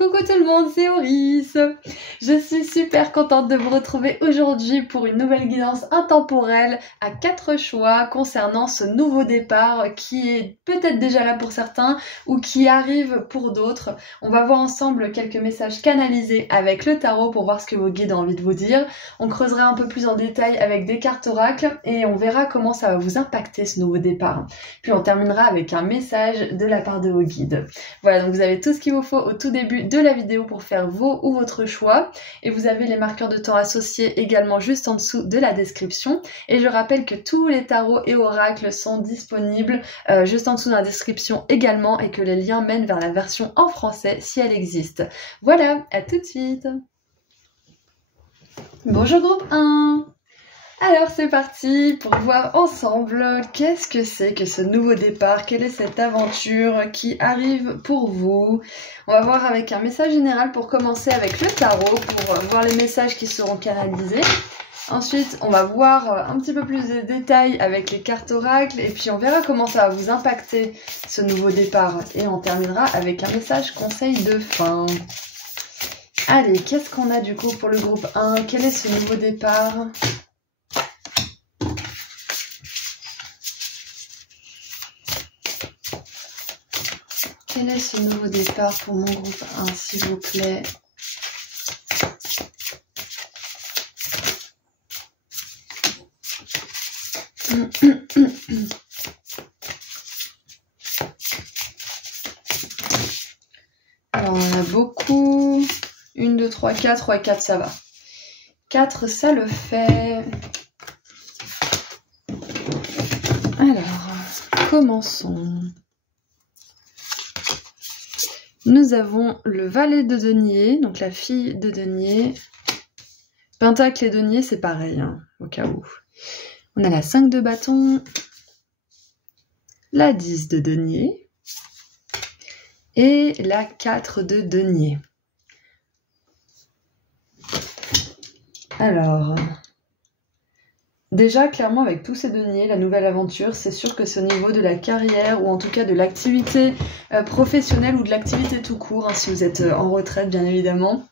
Coucou tout le monde, c'est Auris. Je suis super contente de vous retrouver aujourd'hui pour une nouvelle guidance intemporelle à 4 choix concernant ce nouveau départ qui est peut-être déjà là pour certains ou qui arrive pour d'autres. On va voir ensemble quelques messages canalisés avec le tarot pour voir ce que vos guides ont envie de vous dire. On creusera un peu plus en détail avec des cartes oracles et on verra comment ça va vous impacter ce nouveau départ. Puis on terminera avec un message de la part de vos guides. Voilà, donc vous avez tout ce qu'il vous faut au tout début de la vidéo pour faire vos ou votre choix. Et vous avez les marqueurs de temps associés également juste en dessous de la description. Et je rappelle que tous les tarots et oracles sont disponibles juste en dessous de la description également et que les liens mènent vers la version en français si elle existe. Voilà, à tout de suite. Bonjour groupe 1. Alors c'est parti pour voir ensemble qu'est-ce que c'est que ce nouveau départ, quelle est cette aventure qui arrive pour vous. On va voir avec un message général pour commencer avec le tarot, pour voir les messages qui seront canalisés. Ensuite, on va voir un petit peu plus de détails avec les cartes oracles et puis on verra comment ça va vous impacter ce nouveau départ. Et on terminera avec un message conseil de fin. Allez, qu'est-ce qu'on a du coup pour le groupe 1? Quel est ce nouveau départ? Quel est ce nouveau départ pour mon groupe 1, s'il vous plaît? Alors, on en a beaucoup. 1, 2, 3, 4. Ouais, 4, ça va. 4, ça le fait. Alors, commençons. Nous avons le valet de denier, donc la fille de denier. Pentacle et denier, c'est pareil, hein, au cas où. On a la 5 de bâton, la 10 de denier et la 4 de denier. Alors, déjà, clairement, avec tous ces deniers, la nouvelle aventure, c'est sûr que c'est au niveau de la carrière ou en tout cas de l'activité professionnelle ou de l'activité tout court, hein, si vous êtes en retraite, bien évidemment.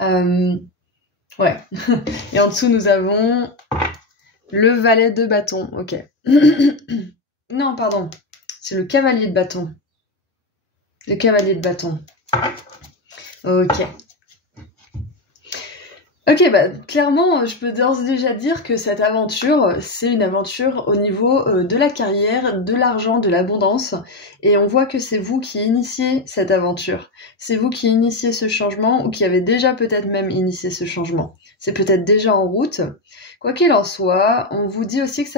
Ouais. Et en dessous, nous avons le valet de bâton. Ok. Non, pardon. C'est le cavalier de bâton. Le cavalier de bâton. Ok. Ok, bah clairement, je peux d'ores et déjà dire que cette aventure, c'est une aventure au niveau de la carrière, de l'argent, de l'abondance. Et on voit que c'est vous qui initiez cette aventure. C'est vous qui initiez ce changement ou qui avez déjà peut-être même initié ce changement. C'est peut-être déjà en route. Quoi qu'il en soit, on vous dit aussi que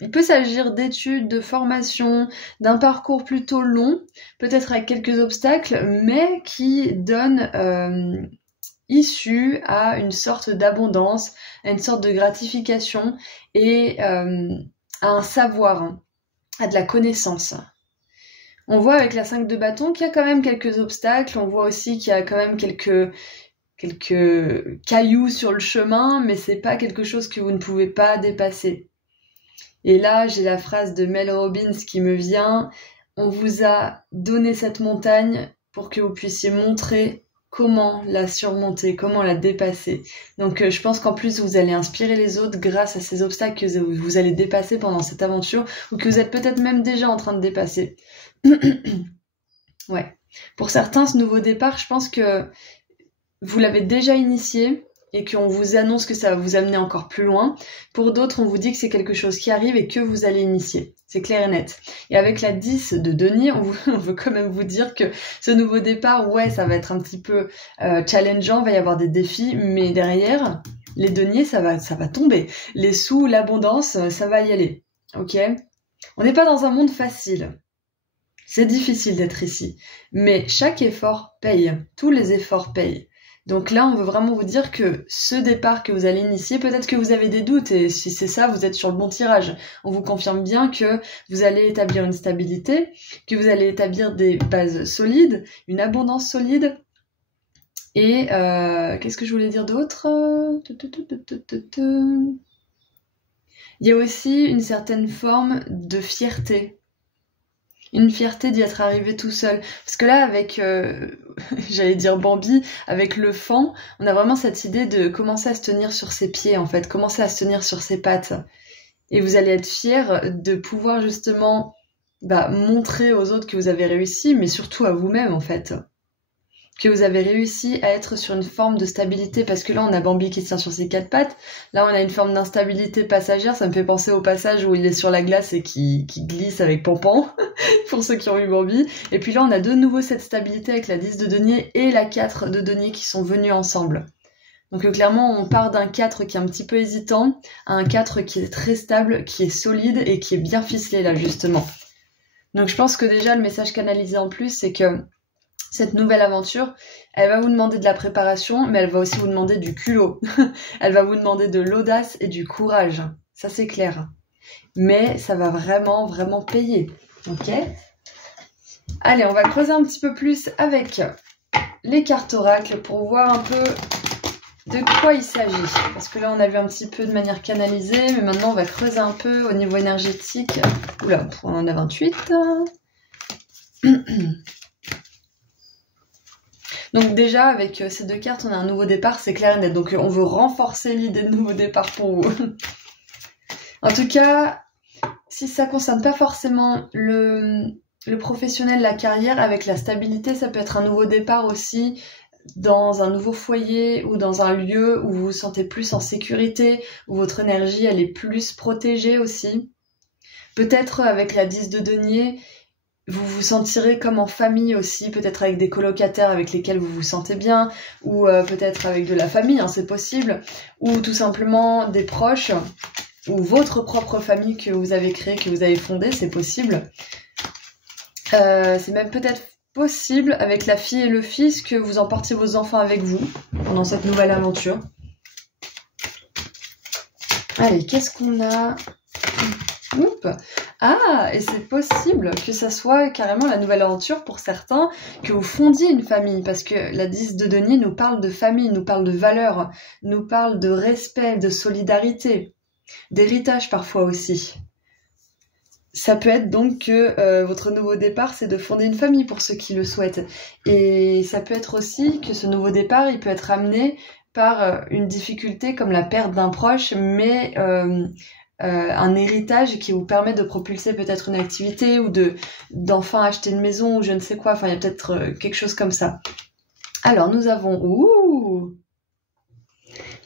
il peut s'agir d'études, de formation, d'un parcours plutôt long, peut-être avec quelques obstacles, mais qui donne issue à une sorte d'abondance, à une sorte de gratification et à un savoir, hein, à de la connaissance. On voit avec la 5 de bâton qu'il y a quand même quelques obstacles, on voit aussi qu'il y a quand même quelques cailloux sur le chemin, mais c'est pas quelque chose que vous ne pouvez pas dépasser. Et là, j'ai la phrase de Mel Robbins qui me vient, on vous a donné cette montagne pour que vous puissiez montrer comment la surmonter, comment la dépasser. Donc je pense qu'en plus vous allez inspirer les autres grâce à ces obstacles que vous allez dépasser pendant cette aventure ou que vous êtes peut-être même déjà en train de dépasser. Ouais. Pour certains, ce nouveau départ, je pense que vous l'avez déjà initié et qu'on vous annonce que ça va vous amener encore plus loin. Pour d'autres, on vous dit que c'est quelque chose qui arrive et que vous allez initier. C'est clair et net. Et avec la 10 de denier, on veut quand même vous dire que ce nouveau départ, ouais, ça va être un petit peu challengeant, il va y avoir des défis, mais derrière, les deniers, ça va tomber. Les sous, l'abondance, ça va y aller. Ok ? On n'est pas dans un monde facile. C'est difficile d'être ici. Mais chaque effort paye. Tous les efforts payent. Donc là, on veut vraiment vous dire que ce départ que vous allez initier, peut-être que vous avez des doutes et si c'est ça, vous êtes sur le bon tirage. On vous confirme bien que vous allez établir une stabilité, que vous allez établir des bases solides, une abondance solide. Et qu'est-ce que je voulais dire d'autre? Il y a aussi une certaine forme de fierté. Une fierté d'y être arrivé tout seul. Parce que là, avec, j'allais dire Bambi, avec le fan, on a vraiment cette idée de commencer à se tenir sur ses pieds, en fait, commencer à se tenir sur ses pattes. Et vous allez être fiers de pouvoir justement montrer aux autres que vous avez réussi, mais surtout à vous-même, en fait. Que vous avez réussi à être sur une forme de stabilité, parce que là on a Bambi qui tient sur ses 4 pattes, là on a une forme d'instabilité passagère, ça me fait penser au passage où il est sur la glace et qui glisse avec Pampan, pour ceux qui ont eu Bambi, et puis là on a de nouveau cette stabilité avec la 10 de denier et la 4 de denier qui sont venus ensemble. Donc clairement on part d'un 4 qui est un petit peu hésitant, à un 4 qui est très stable, qui est solide et qui est bien ficelé là justement. Donc je pense que déjà le message canalisé en plus c'est que cette nouvelle aventure, elle va vous demander de la préparation, mais elle va aussi vous demander du culot. Elle va vous demander de l'audace et du courage. Ça, c'est clair. Mais ça va vraiment, vraiment payer. Ok ? Allez, on va creuser un petit peu plus avec les cartes oracles pour voir un peu de quoi il s'agit. Parce que là, on a vu un petit peu de manière canalisée, mais maintenant, on va creuser un peu au niveau énergétique. Oula, on en a 28. Donc déjà, avec ces 2 cartes, on a un nouveau départ, c'est clair et net. Donc on veut renforcer l'idée de nouveau départ pour vous. En tout cas, si ça concerne pas forcément le professionnel, la carrière, avec la stabilité, ça peut être un nouveau départ aussi dans un nouveau foyer ou dans un lieu où vous vous sentez plus en sécurité, où votre énergie, elle est plus protégée aussi. Peut-être avec la 10 de denier, vous vous sentirez comme en famille aussi, peut-être avec des colocataires avec lesquels vous vous sentez bien, ou peut-être avec de la famille, c'est possible, ou tout simplement des proches, ou votre propre famille que vous avez créée, que vous avez fondée, c'est possible. C'est même peut-être possible avec la fille et le fils que vous emportiez vos enfants avec vous pendant cette nouvelle aventure. Allez, qu'est-ce qu'on a ? Oups. Ah, et c'est possible que ça soit carrément la nouvelle aventure pour certains, que vous fondiez une famille, parce que la 10 de denier nous parle de famille, nous parle de valeurs, nous parle de respect, de solidarité, d'héritage parfois aussi. Ça peut être donc que votre nouveau départ, c'est de fonder une famille pour ceux qui le souhaitent. Et ça peut être aussi que ce nouveau départ, il peut être amené par une difficulté comme la perte d'un proche, mais un héritage qui vous permet de propulser peut-être une activité ou d'enfin acheter une maison ou je ne sais quoi. Enfin, il y a peut-être quelque chose comme ça. Alors, nous avons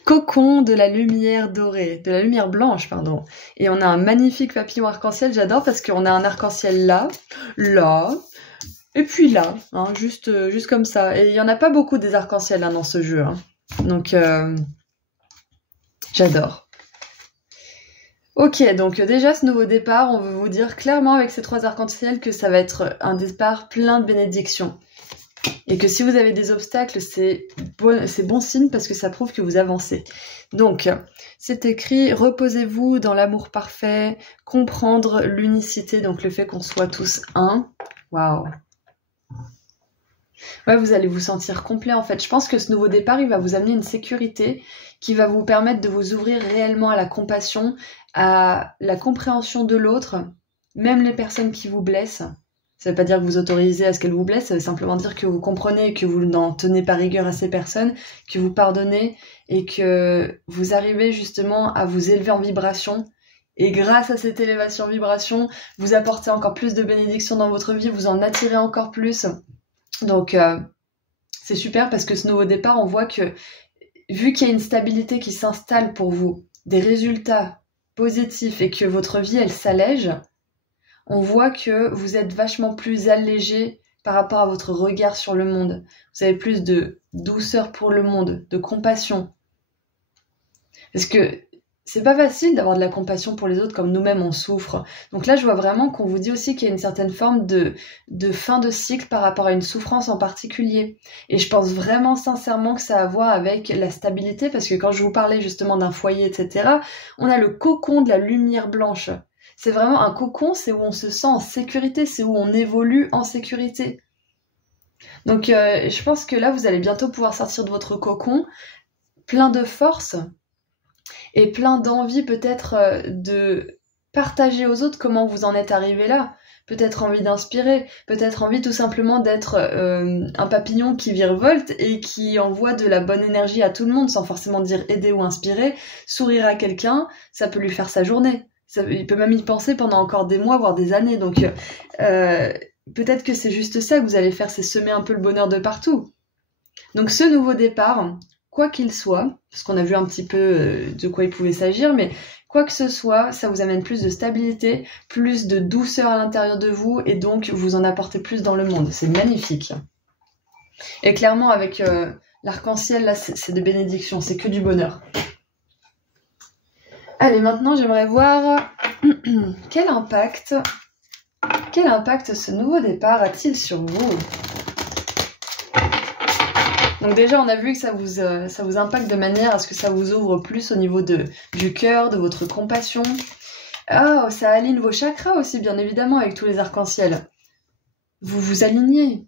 cocon de la lumière dorée, de la lumière blanche, pardon. Et on a un magnifique papillon arc-en-ciel. J'adore parce qu'on a un arc-en-ciel là, et puis là, juste comme ça. Et il y en a pas beaucoup des arcs-en-ciel dans ce jeu. Donc, j'adore. Ok, donc déjà ce nouveau départ, on veut vous dire clairement avec ces 3 arcs-en-ciel que ça va être un départ plein de bénédictions. Et que si vous avez des obstacles, c'est bon signe parce que ça prouve que vous avancez. Donc, c'est écrit, reposez-vous dans l'amour parfait, comprendre l'unicité, donc le fait qu'on soit tous un. Waouh. Ouais, vous allez vous sentir complet en fait. Je pense que ce nouveau départ, il va vous amener une sécurité qui va vous permettre de vous ouvrir réellement à la compassion, à la compréhension de l'autre, même les personnes qui vous blessent. Ça veut pas dire que vous autorisez à ce qu'elles vous blessent, ça veut simplement dire que vous comprenez que vous n'en tenez pas rigueur à ces personnes, que vous pardonnez et que vous arrivez justement à vous élever en vibration. Et grâce à cette élévation en vibration, vous apportez encore plus de bénédictions dans votre vie, vous en attirez encore plus. Donc, c'est super parce que ce nouveau départ, on voit que vu qu'il y a une stabilité qui s'installe pour vous, des résultats positifs et que votre vie, elle s'allège, on voit que vous êtes vachement plus allégé par rapport à votre regard sur le monde. Vous avez plus de douceur pour le monde, de compassion. Parce que c'est pas facile d'avoir de la compassion pour les autres comme nous-mêmes on souffre. Donc là, je vois vraiment qu'on vous dit aussi qu'il y a une certaine forme de fin de cycle par rapport à une souffrance en particulier. Et je pense vraiment sincèrement que ça a à voir avec la stabilité, parce que quand je vous parlais justement d'un foyer, etc., on a le cocon de la lumière blanche. C'est vraiment un cocon, c'est où on se sent en sécurité, c'est où on évolue en sécurité. Donc je pense que là, vous allez bientôt pouvoir sortir de votre cocon, plein de force, et plein d'envie peut-être de partager aux autres comment vous en êtes arrivé là. peut-être envie d'inspirer, peut-être envie tout simplement d'être un papillon qui virevolte et qui envoie de la bonne énergie à tout le monde sans forcément dire aider ou inspirer. Sourire à quelqu'un, ça peut lui faire sa journée. Il peut même y penser pendant encore des mois, voire des années. Donc peut-être que c'est juste ça que vous allez faire, c'est semer un peu le bonheur de partout. Donc ce nouveau départ, quoi qu'il soit, parce qu'on a vu un petit peu de quoi il pouvait s'agir, mais quoi que ce soit, ça vous amène plus de stabilité, plus de douceur à l'intérieur de vous, et donc vous en apportez plus dans le monde. C'est magnifique. Et clairement, avec l'arc-en-ciel, là, c'est de bénédiction, c'est que du bonheur. Allez, maintenant, j'aimerais voir quel impact ce nouveau départ a-t-il sur vous? Donc déjà, on a vu que ça vous impacte de manière à ce que ça vous ouvre plus au niveau du cœur, de votre compassion. Oh, ça aligne vos chakras aussi, bien évidemment, avec tous les arcs-en-ciel. Vous vous alignez.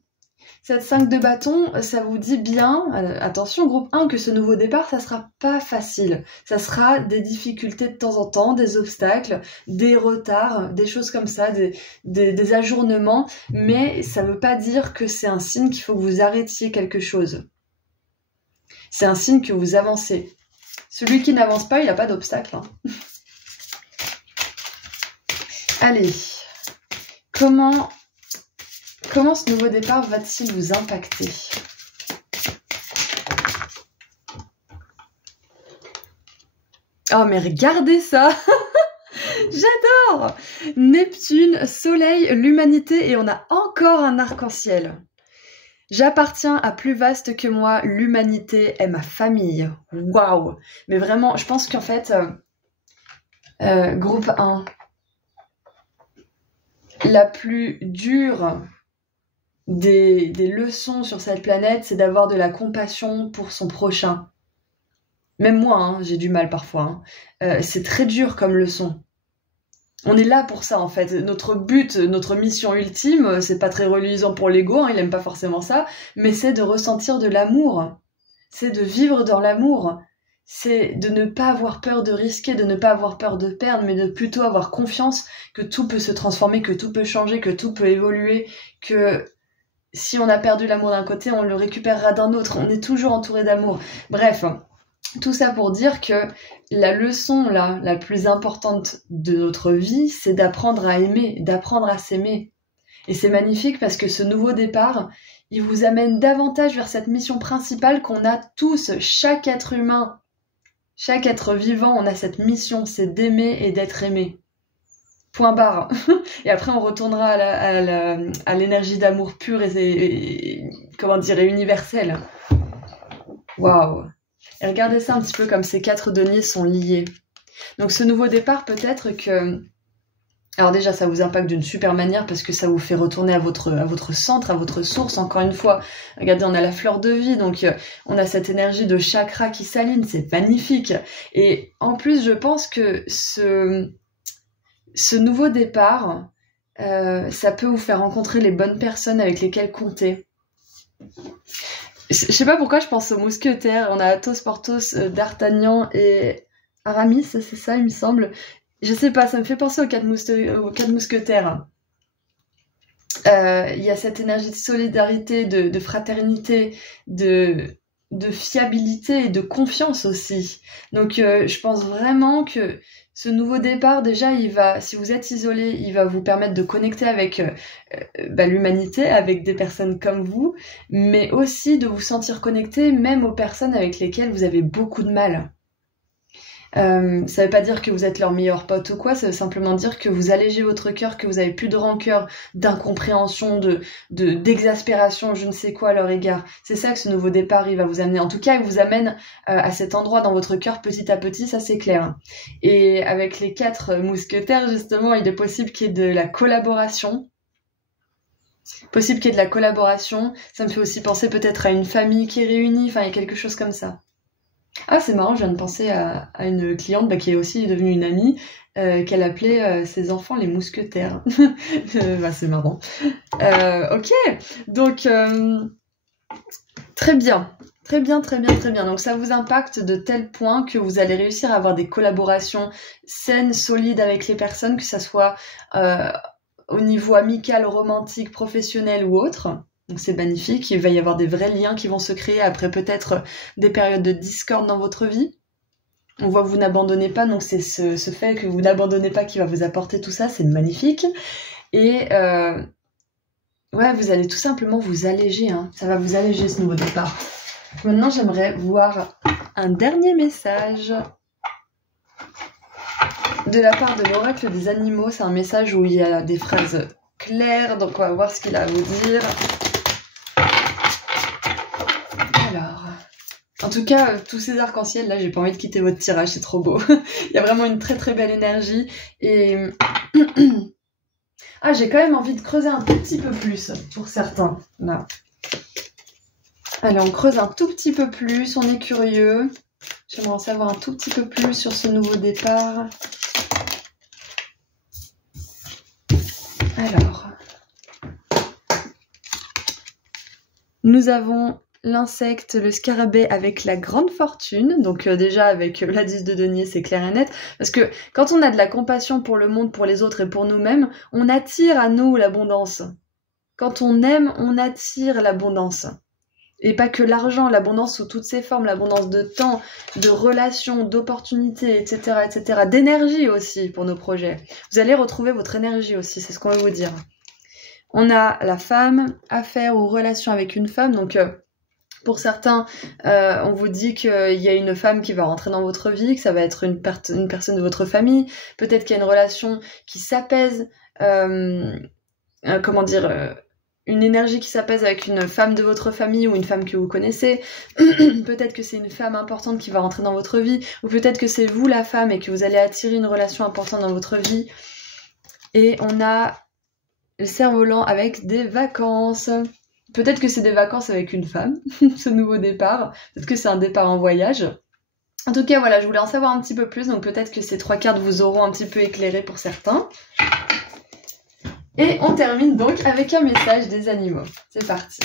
Cette 5 de bâton, ça vous dit bien, attention groupe 1, que ce nouveau départ, ça sera pas facile. Ça sera des difficultés de temps en temps, des obstacles, des retards, des choses comme ça, des ajournements, mais ça veut pas dire que c'est un signe qu'il faut que vous arrêtiez quelque chose. C'est un signe que vous avancez. Celui qui n'avance pas, il n'a pas d'obstacle. Hein. Allez, comment ce nouveau départ va-t-il vous impacter? Oh mais regardez ça. J'adore. Neptune, Soleil, l'humanité et on a encore un arc-en-ciel. J'appartiens à plus vaste que moi, l'humanité est ma famille. Waouh! Mais vraiment, je pense qu'en fait, groupe 1, la plus dure des leçons sur cette planète, c'est d'avoir de la compassion pour son prochain. Même moi, hein, j'ai du mal parfois. Hein. C'est très dur comme leçon. On est là pour ça en fait. Notre but, notre mission ultime, c'est pas très reluisant pour l'ego, hein, il aime pas forcément ça, mais c'est de ressentir de l'amour. C'est de vivre dans l'amour. C'est de ne pas avoir peur de risquer, de ne pas avoir peur de perdre, mais de plutôt avoir confiance que tout peut se transformer, que tout peut changer, que tout peut évoluer, que si on a perdu l'amour d'un côté, on le récupérera d'un autre. On est toujours entouré d'amour. Bref. Tout ça pour dire que la leçon là, la plus importante de notre vie, c'est d'apprendre à aimer, d'apprendre à s'aimer. Et c'est magnifique parce que ce nouveau départ, il vous amène davantage vers cette mission principale qu'on a tous, chaque être humain, chaque être vivant, on a cette mission, c'est d'aimer et d'être aimé. Point barre. Et après, on retournera à l'énergie d'amour pur et comment dire, et universelle. Waouh. Et regardez ça un petit peu comme ces 4 deniers sont liés. Donc ce nouveau départ, peut-être que... Alors déjà, ça vous impacte d'une super manière parce que ça vous fait retourner à votre centre, à votre source. Encore une fois, regardez, on a la fleur de vie, donc on a cette énergie de chakra qui s'aligne, c'est magnifique. Et en plus, je pense que ce nouveau départ, ça peut vous faire rencontrer les bonnes personnes avec lesquelles compter. Je sais pas pourquoi je pense aux mousquetaires. On a Athos, Porthos, D'Artagnan et Aramis, c'est ça, il me semble. Je sais pas, ça me fait penser aux 4 mousquetaires. Il y a cette énergie de solidarité, de fraternité, de fiabilité et de confiance aussi. Donc je pense vraiment que ce nouveau départ, déjà, si vous êtes isolé, il va vous permettre de connecter avec l'humanité, avec des personnes comme vous, mais aussi de vous sentir connecté même aux personnes avec lesquelles vous avez beaucoup de mal. Ça veut pas dire que vous êtes leur meilleur pote ou quoi, ça veut simplement dire que vous allégez votre cœur, que vous avez plus de rancœur, d'incompréhension, d'exaspération, je ne sais quoi à leur égard. C'est ça que ce nouveau départ, il va vous amener. En tout cas, il vous amène à cet endroit dans votre cœur petit à petit, ça c'est clair. Et avec les 4 mousquetaires, justement, il est possible qu'il y ait de la collaboration. Ça me fait aussi penser peut-être à une famille qui est réunie, enfin il y a quelque chose comme ça. Ah, c'est marrant, je viens de penser à une cliente qui est aussi devenue une amie, qu'elle appelait ses enfants les mousquetaires. C'est marrant. Ok, donc très bien. Donc ça vous impacte de tel point que vous allez réussir à avoir des collaborations saines, solides avec les personnes, que ça soit au niveau amical, romantique, professionnel ou autre. Donc c'est magnifique, il va y avoir des vrais liens qui vont se créer après peut-être des périodes de discorde dans votre vie. On voit que vous n'abandonnez pas, donc c'est ce fait que vous n'abandonnez pas qui va vous apporter tout ça, c'est magnifique. Et ouais, vous allez tout simplement vous alléger, hein. Ça va vous alléger ce nouveau départ. Maintenant, j'aimerais voir un dernier message de la part de l'oracle des animaux. C'est un message où il y a des phrases claires, donc on va voir ce qu'il a à vous dire. Alors, en tout cas, tous ces arcs-en-ciel, là, j'ai pas envie de quitter votre tirage, c'est trop beau. Il y a vraiment une très très belle énergie. Et ah, j'ai quand même envie de creuser un tout petit peu plus pour certains. Là. Allez, on creuse un tout petit peu plus, on est curieux. J'aimerais en savoir un tout petit peu plus sur ce nouveau départ. Alors, nous avons l'insecte, le scarabée avec la grande fortune. Donc déjà avec la 10 de denier, c'est clair et net. Parce que quand on a de la compassion pour le monde, pour les autres et pour nous-mêmes, on attire à nous l'abondance. Quand on aime, on attire l'abondance. Et pas que l'argent, l'abondance sous toutes ses formes, l'abondance de temps, de relations, d'opportunités, etc., etc., d'énergie aussi pour nos projets. Vous allez retrouver votre énergie aussi, c'est ce qu'on va vous dire. On a la femme, affaire ou relation avec une femme, donc pour certains, on vous dit qu'il y a une femme qui va rentrer dans votre vie, que ça va être une personne de votre famille, peut-être qu'il y a une relation qui s'apaise, une énergie qui s'apaise avec une femme de votre famille ou une femme que vous connaissez. Peut-être que c'est une femme importante qui va rentrer dans votre vie, ou peut-être que c'est vous la femme et que vous allez attirer une relation importante dans votre vie. Et on a le cerf-volant avec des vacances. Peut-être que c'est des vacances avec une femme, ce nouveau départ. Peut-être que c'est un départ en voyage. En tout cas, voilà, je voulais en savoir un petit peu plus, donc peut-être que ces 3 cartes vous auront un petit peu éclairé pour certains. Et on termine donc avec un message des animaux. C'est parti.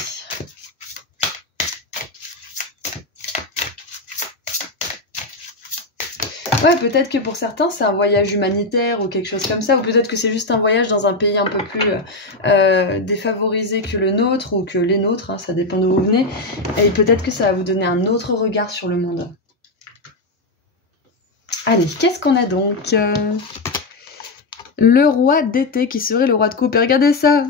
Ouais, peut-être que pour certains, c'est un voyage humanitaire ou quelque chose comme ça, ou peut-être que c'est juste un voyage dans un pays un peu plus défavorisé que le nôtre, ou que les nôtres, hein, ça dépend d'où vous venez. Et peut-être que ça va vous donner un autre regard sur le monde. Allez, qu'est-ce qu'on a donc ? Le roi d'été qui serait le roi de coupe. Et regardez ça,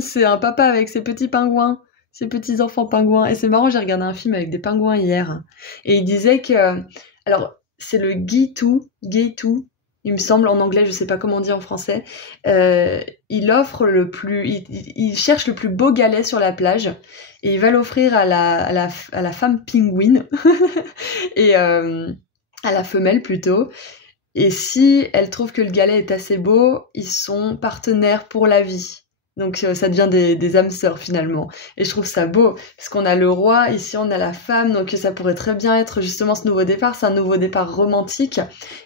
c'est un papa avec ses petits pingouins, ses petits enfants pingouins. Et c'est marrant, j'ai regardé un film avec des pingouins hier. Et il disait que... alors, c'est le Geitou, il me semble, en anglais, je sais pas comment on dit en français. Il offre il cherche le plus beau galet sur la plage. Et il va l'offrir à la femme pingouine. Et à la femelle plutôt. Et si elle trouve que le galet est assez beau, ils sont partenaires pour la vie. Donc ça devient des âmes sœurs finalement. Et je trouve ça beau, parce qu'on a le roi, ici on a la femme, donc ça pourrait très bien être justement ce nouveau départ. C'est un nouveau départ romantique,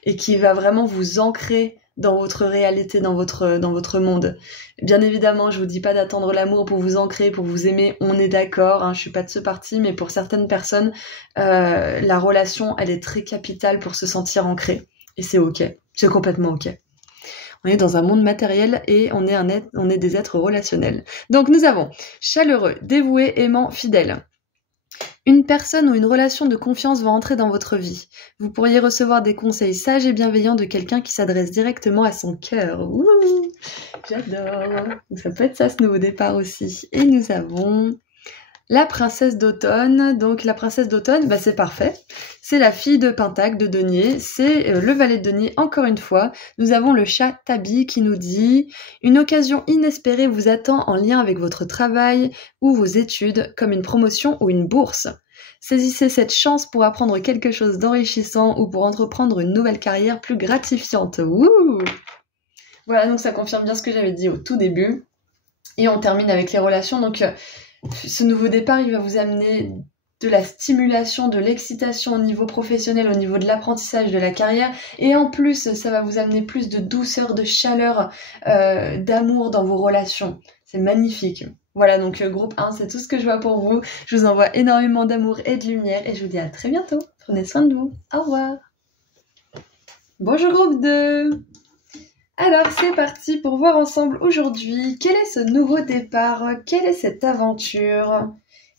et qui va vraiment vous ancrer dans votre réalité, dans votre monde. Bien évidemment, je vous dis pas d'attendre l'amour pour vous ancrer, pour vous aimer, on est d'accord, hein, je suis pas de ce parti, mais pour certaines personnes, la relation, elle est très capitale pour se sentir ancré. Et c'est ok, c'est complètement ok. On est dans un monde matériel et on est des êtres relationnels. Donc nous avons chaleureux, dévoué, aimant, fidèle. Une personne ou une relation de confiance va entrer dans votre vie. Vous pourriez recevoir des conseils sages et bienveillants de quelqu'un qui s'adresse directement à son cœur. Ouh, j'adore. Donc ça peut être ça, ce nouveau départ aussi. Et nous avons... la princesse d'automne. Donc la princesse d'automne, bah c'est parfait. C'est la fille de Pentacle, de denier. C'est le valet de denier encore une fois. Nous avons le chat Tabi qui nous dit « Une occasion inespérée vous attend en lien avec votre travail ou vos études, comme une promotion ou une bourse. Saisissez cette chance pour apprendre quelque chose d'enrichissant ou pour entreprendre une nouvelle carrière plus gratifiante. » Wouh! Voilà, donc ça confirme bien ce que j'avais dit au tout début. Et on termine avec les relations. Donc ce nouveau départ, il va vous amener de la stimulation, de l'excitation au niveau professionnel, au niveau de l'apprentissage de la carrière. Et en plus, ça va vous amener plus de douceur, de chaleur, d'amour dans vos relations. C'est magnifique. Voilà, donc groupe 1, c'est tout ce que je vois pour vous. Je vous envoie énormément d'amour et de lumière. Et je vous dis à très bientôt. Prenez soin de vous. Au revoir. Bonjour groupe 2. Alors c'est parti pour voir ensemble aujourd'hui quel est ce nouveau départ, quelle est cette aventure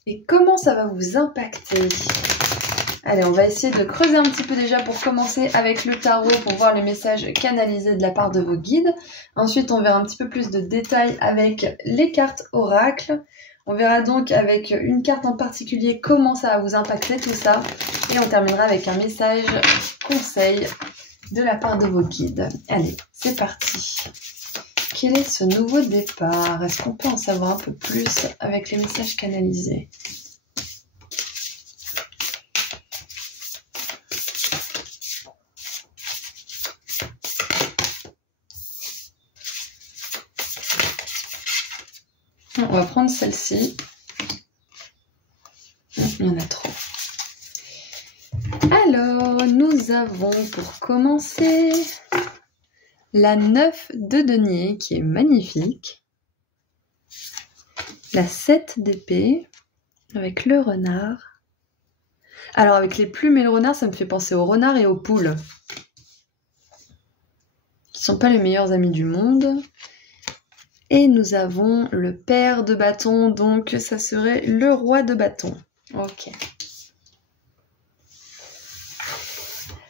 et comment ça va vous impacter. Allez, on va essayer de creuser un petit peu déjà pour commencer avec le tarot pour voir les messages canalisés de la part de vos guides. Ensuite, on verra un petit peu plus de détails avec les cartes oracles. On verra donc avec une carte en particulier comment ça va vous impacter tout ça. Et on terminera avec un message conseil de la part de vos guides. Allez, c'est parti. Quel est ce nouveau départ? Est-ce qu'on peut en savoir un peu plus avec les messages canalisés? On va prendre celle-ci. Il y en a trop. Alors, nous avons pour commencer la 9 de denier qui est magnifique. La 7 d'épée avec le renard. Alors, avec les plumes et le renard, ça me fait penser au renard et aux poules. Qui sont pas les meilleurs amis du monde. Et nous avons le père de bâton, donc ça serait le roi de bâton. Ok.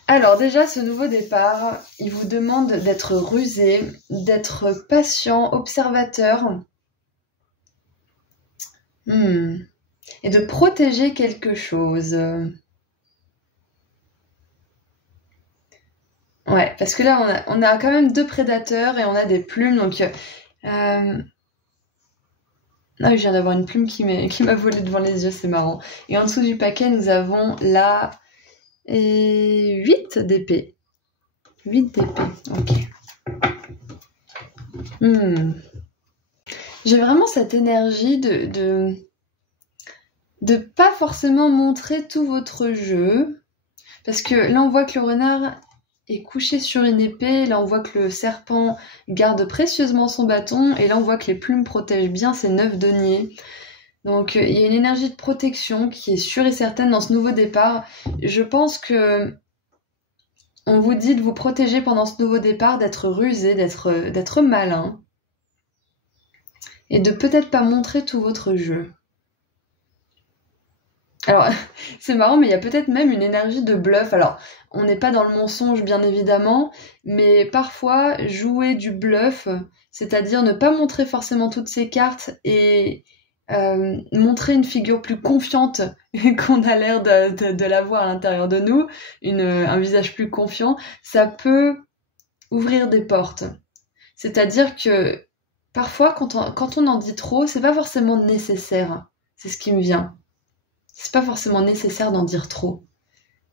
Alors déjà, ce nouveau départ, il vous demande d'être rusé, d'être patient, observateur, et de protéger quelque chose. Ouais, parce que là, on a quand même deux prédateurs et on a des plumes, donc... Ah oui, je viens d'avoir une plume qui m'a volé devant les yeux, c'est marrant. Et en dessous du paquet, nous avons la 8 d'épée. 8 d'épée, ok. J'ai vraiment cette énergie de pas forcément montrer tout votre jeu. Parce que là, on voit que le renard est couché sur une épée. Là, on voit que le serpent garde précieusement son bâton. Et là, on voit que les plumes protègent bien ces 9 deniers. Donc, il y a une énergie de protection qui est sûre et certaine dans ce nouveau départ. Je pense que on vous dit de vous protéger pendant ce nouveau départ, d'être rusé, d'être malin. Et de peut-être pas montrer tout votre jeu. Alors, c'est marrant, mais il y a peut-être même une énergie de bluff. Alors, on n'est pas dans le mensonge, bien évidemment, mais parfois, jouer du bluff, c'est-à-dire ne pas montrer forcément toutes ses cartes et montrer une figure plus confiante qu'on a l'air de l'avoir à l'intérieur de nous, un visage plus confiant, ça peut ouvrir des portes. C'est-à-dire que parfois, quand on en dit trop, c'est pas forcément nécessaire. C'est ce qui me vient. C'est pas forcément nécessaire d'en dire trop.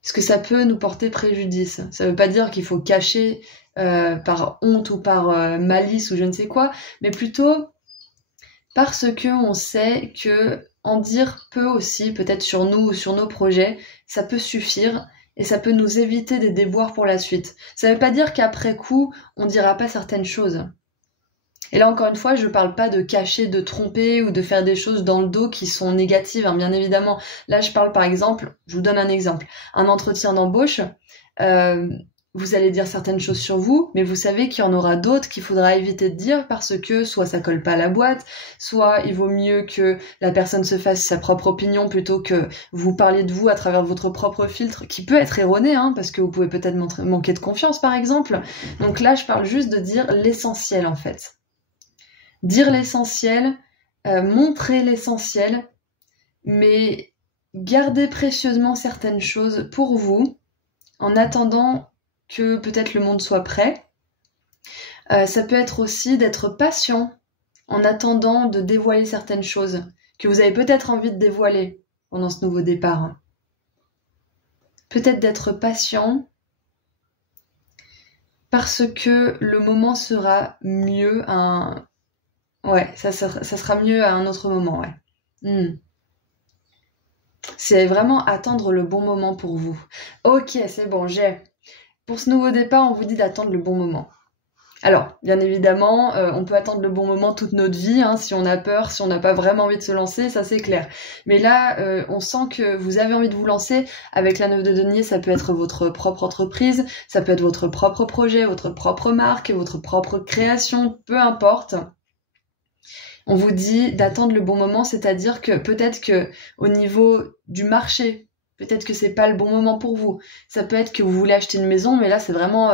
Parce que ça peut nous porter préjudice. Ça veut pas dire qu'il faut cacher par honte ou par malice ou je ne sais quoi, mais plutôt parce que on sait que en dire peu aussi, peut-être sur nous ou sur nos projets, ça peut suffire et ça peut nous éviter des déboires pour la suite. Ça veut pas dire qu'après coup, on dira pas certaines choses. Et là, encore une fois, je parle pas de cacher, de tromper ou de faire des choses dans le dos qui sont négatives, hein, bien évidemment. Là, je parle par exemple, je vous donne un exemple, un entretien d'embauche, vous allez dire certaines choses sur vous, mais vous savez qu'il y en aura d'autres qu'il faudra éviter de dire parce que soit ça colle pas à la boîte, soit il vaut mieux que la personne se fasse sa propre opinion plutôt que vous parliez de vous à travers votre propre filtre, qui peut être erroné, hein, parce que vous pouvez peut-être manquer de confiance, par exemple. Donc là, je parle juste de dire l'essentiel, en fait. Dire l'essentiel, montrer l'essentiel, mais garder précieusement certaines choses pour vous, en attendant que peut-être le monde soit prêt. Ça peut être aussi d'être patient, en attendant de dévoiler certaines choses, que vous avez peut-être envie de dévoiler pendant ce nouveau départ. Peut-être d'être patient, parce que le moment sera mieux Ouais, ça sera mieux à un autre moment, ouais. C'est vraiment attendre le bon moment pour vous. Ok, c'est bon, j'ai. Pour ce nouveau départ, on vous dit d'attendre le bon moment. Alors, bien évidemment, on peut attendre le bon moment toute notre vie, hein, si on a peur, si on n'a pas vraiment envie de se lancer, ça c'est clair. Mais là, on sent que vous avez envie de vous lancer. Avec la 9 de denier, ça peut être votre propre entreprise, ça peut être votre propre projet, votre propre marque, votre propre création, peu importe. On vous dit d'attendre le bon moment, c'est-à-dire que peut-être que au niveau du marché, peut-être que c'est pas le bon moment pour vous. Ça peut être que vous voulez acheter une maison, mais là c'est vraiment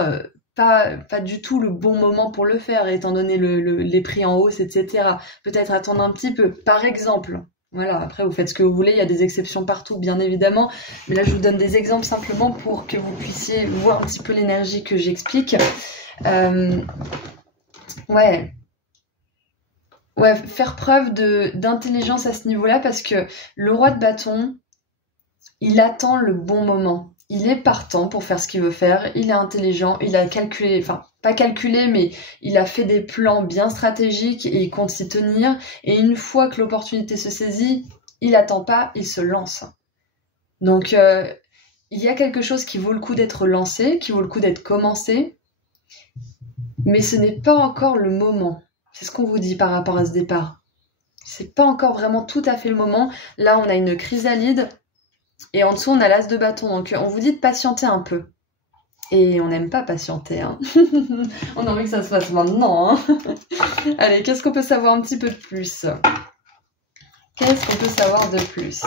pas du tout le bon moment pour le faire, étant donné les prix en hausse, etc. Peut-être attendre un petit peu, par exemple. Voilà, après vous faites ce que vous voulez, il y a des exceptions partout, bien évidemment. Mais là je vous donne des exemples simplement pour que vous puissiez voir un petit peu l'énergie que j'explique. Ouais, faire preuve d'intelligence à ce niveau-là, parce que le roi de bâton, il attend le bon moment. Il est partant pour faire ce qu'il veut faire, il est intelligent, il a calculé, enfin pas calculé, mais il a fait des plans bien stratégiques et il compte s'y tenir. Et une fois que l'opportunité se saisit, il attend pas, il se lance. Donc il y a quelque chose qui vaut le coup d'être lancé, qui vaut le coup d'être commencé, mais ce n'est pas encore le moment. C'est ce qu'on vous dit par rapport à ce départ. C'est pas encore vraiment tout à fait le moment. Là, on a une chrysalide et en dessous, on a l'as de bâton. Donc, on vous dit de patienter un peu. Et on n'aime pas patienter. Hein. On a envie que ça se fasse maintenant. Hein. Allez, qu'est-ce qu'on peut savoir un petit peu de plus? Qu'est-ce qu'on peut savoir de plus?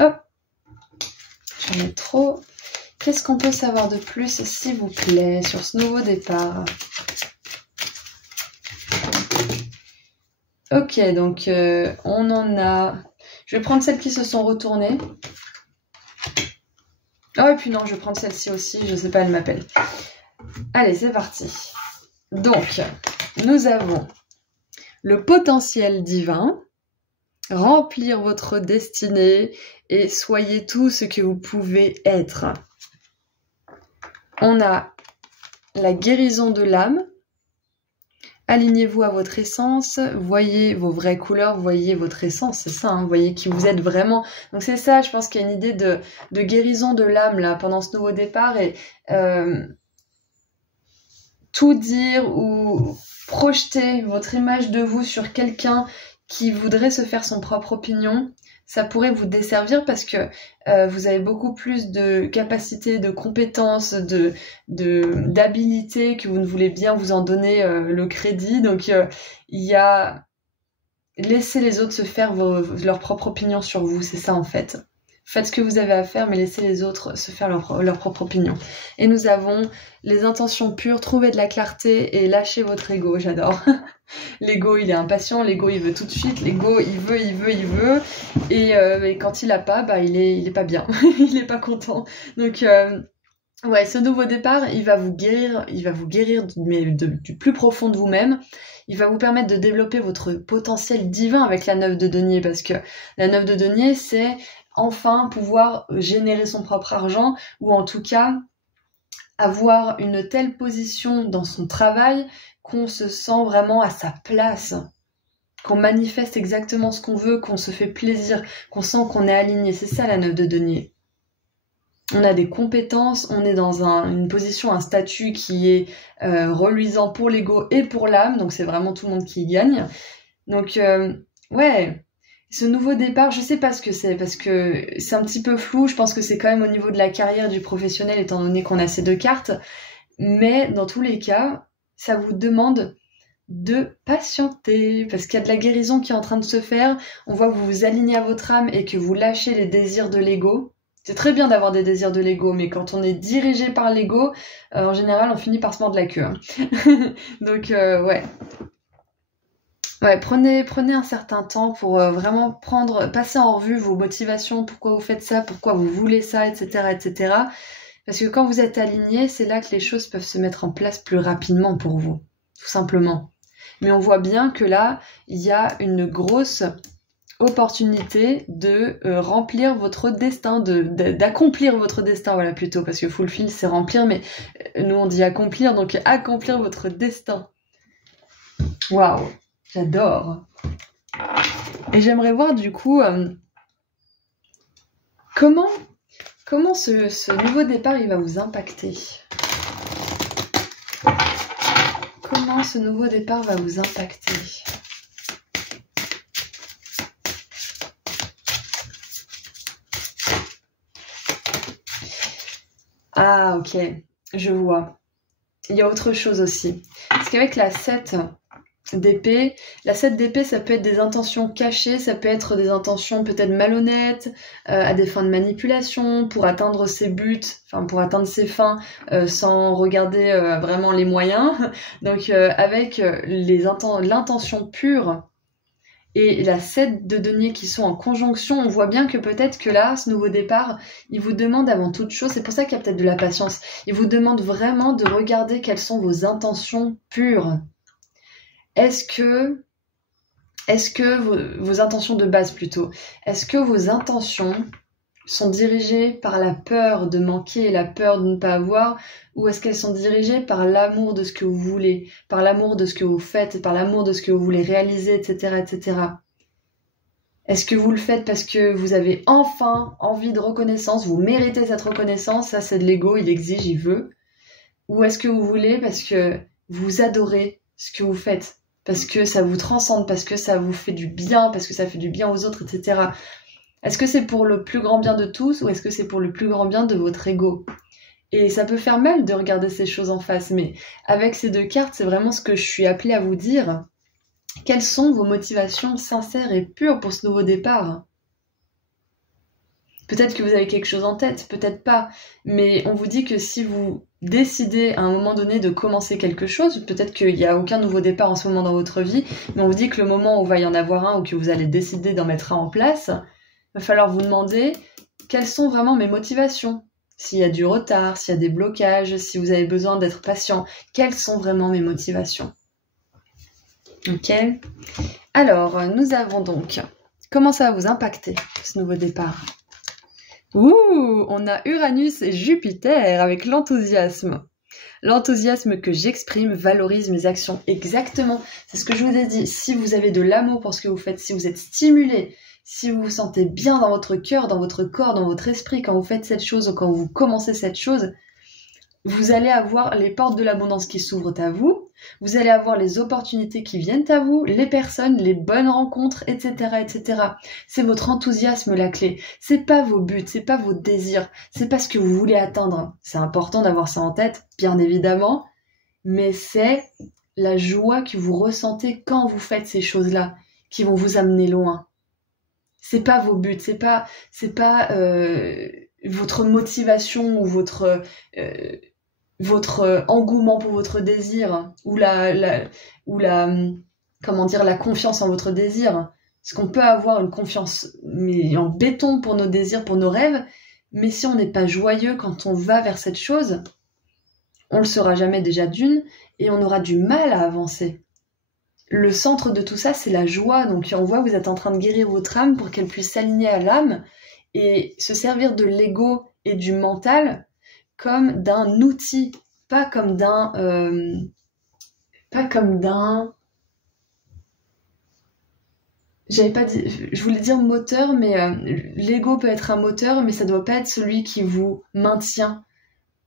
Hop. J'en ai trop. Qu'est-ce qu'on peut savoir de plus, s'il vous plaît, sur ce nouveau départ? Ok, donc on en a... Je vais prendre celles qui se sont retournées. Oh, et puis non, je vais prendre celle-ci aussi, je sais pas, elle m'appelle. Allez, c'est parti. Donc, nous avons le potentiel divin, remplir votre destinée et soyez tout ce que vous pouvez être. On a la guérison de l'âme. Alignez-vous à votre essence, voyez vos vraies couleurs, voyez votre essence, c'est ça, hein, voyez qui vous êtes vraiment. Donc c'est ça, je pense qu'il y a une idée de guérison de l'âme là pendant ce nouveau départ et tout dire ou projeter votre image de vous sur quelqu'un qui voudrait se faire son propre opinion, ça pourrait vous desservir parce que vous avez beaucoup plus de capacités, de compétences, d'habilités que vous ne voulez bien vous en donner le crédit. Donc il y a laissez les autres se faire leur propre opinion sur vous, c'est ça en fait. Faites ce que vous avez à faire, mais laissez les autres se faire leur propre opinion. Et nous avons les intentions pures, trouver de la clarté et lâcher votre ego, j'adore. L'ego, il est impatient, l'ego, il veut tout de suite, l'ego, il veut. Et quand il a pas, bah, il est pas bien, il est pas content. Donc, ouais, ce nouveau départ, il va vous guérir mais du plus profond de vous-même. Il va vous permettre de développer votre potentiel divin avec la 9 de denier, parce que la 9 de denier, c'est enfin pouvoir générer son propre argent, ou en tout cas avoir une telle position dans son travail qu'on se sent vraiment à sa place, qu'on manifeste exactement ce qu'on veut, qu'on se fait plaisir, qu'on sent qu'on est aligné. C'est ça la 9 de denier. On a des compétences, on est dans une position, un statut qui est reluisant pour l'ego et pour l'âme, donc c'est vraiment tout le monde qui y gagne. Donc ouais, ce nouveau départ, je sais pas ce que c'est, parce que c'est un petit peu flou, je pense que c'est quand même au niveau de la carrière du professionnel, étant donné qu'on a ces deux cartes, mais dans tous les cas, ça vous demande de patienter, parce qu'il y a de la guérison qui est en train de se faire, on voit que vous vous alignez à votre âme et que vous lâchez les désirs de l'ego. C'est très bien d'avoir des désirs de l'ego, mais quand on est dirigé par l'ego, en général, on finit par se mordre la queue. Hein. Donc, ouais. Ouais, prenez un certain temps pour vraiment passer en revue vos motivations, pourquoi vous faites ça, pourquoi vous voulez ça, etc., etc. Parce que quand vous êtes aligné, c'est là que les choses peuvent se mettre en place plus rapidement pour vous, tout simplement. Mais on voit bien que là, il y a une grosse opportunité de remplir votre destin, d'accomplir votre destin, voilà plutôt, parce que fulfill c'est remplir, mais nous on dit accomplir, donc accomplir votre destin. Waouh, j'adore. Et j'aimerais voir du coup comment ce nouveau départ il va vous impacter. comment ce nouveau départ va vous impacter? Ah, ok, je vois. Il y a autre chose aussi. Parce qu'avec la 7 d'épée, ça peut être des intentions cachées, ça peut être des intentions peut-être malhonnêtes, à des fins de manipulation, pour atteindre ses buts, enfin pour atteindre ses fins, sans regarder vraiment les moyens. Donc avec l'intention pure et la 7 de denier qui sont en conjonction, on voit bien que peut-être que là, ce nouveau départ, il vous demande avant toute chose, c'est pour ça qu'il y a peut-être de la patience, il vous demande vraiment de regarder quelles sont vos intentions pures. Est-ce que vos intentions de base plutôt, est-ce que vos intentions sont dirigées par la peur de manquer, la peur de ne pas avoir, ou est-ce qu'elles sont dirigées par l'amour de ce que vous voulez, par l'amour de ce que vous faites, par l'amour de ce que vous voulez réaliser, etc., etc. Est-ce que vous le faites parce que vous avez enfin envie de reconnaissance, vous méritez cette reconnaissance, ça c'est de l'ego, il exige, il veut, ou est-ce que vous voulez parce que vous adorez ce que vous faites, parce que ça vous transcende, parce que ça vous fait du bien, parce que ça fait du bien aux autres, etc. Est-ce que c'est pour le plus grand bien de tous ou est-ce que c'est pour le plus grand bien de votre ego? Et ça peut faire mal de regarder ces choses en face, mais avec ces deux cartes, c'est vraiment ce que je suis appelée à vous dire. Quelles sont vos motivations sincères et pures pour ce nouveau départ? Peut-être que vous avez quelque chose en tête, peut-être pas, mais on vous dit que si vous décidez à un moment donné de commencer quelque chose, peut-être qu'il n'y a aucun nouveau départ en ce moment dans votre vie, mais on vous dit que le moment où il va y en avoir un ou que vous allez décider d'en mettre un en place, il va falloir vous demander quelles sont vraiment mes motivations. S'il y a du retard, s'il y a des blocages, si vous avez besoin d'être patient, quelles sont vraiment mes motivations? Ok. Alors, nous avons donc, comment ça va vous impacter, ce nouveau départ? Ouh, on a Uranus et Jupiter avec l'enthousiasme. L'enthousiasme que j'exprime valorise mes actions. Exactement, c'est ce que je vous ai dit. Si vous avez de l'amour pour ce que vous faites, si vous êtes stimulé, si vous vous sentez bien dans votre cœur, dans votre corps, dans votre esprit, quand vous faites cette chose ou quand vous commencez cette chose, vous allez avoir les portes de l'abondance qui s'ouvrent à vous, vous allez avoir les opportunités qui viennent à vous, les personnes, les bonnes rencontres, etc., etc. C'est votre enthousiasme la clé. C'est pas vos buts, c'est pas vos désirs, c'est pas ce que vous voulez atteindre. C'est important d'avoir ça en tête, bien évidemment, mais c'est la joie que vous ressentez quand vous faites ces choses-là qui vont vous amener loin. C'est pas vos buts, c'est pas votre motivation ou votre engouement pour votre désir ou la confiance en votre désir. Parce qu'on peut avoir une confiance mais en béton pour nos désirs, pour nos rêves, mais si on n'est pas joyeux quand on va vers cette chose, on le sera jamais déjà d'une et on aura du mal à avancer. Le centre de tout ça, c'est la joie. Donc on voit que vous êtes en train de guérir votre âme pour qu'elle puisse s'aligner à l'âme et se servir de l'ego et du mental comme d'un outil, pas comme d'un... je voulais dire moteur, mais l'ego peut être un moteur, mais ça doit pas être celui qui vous maintient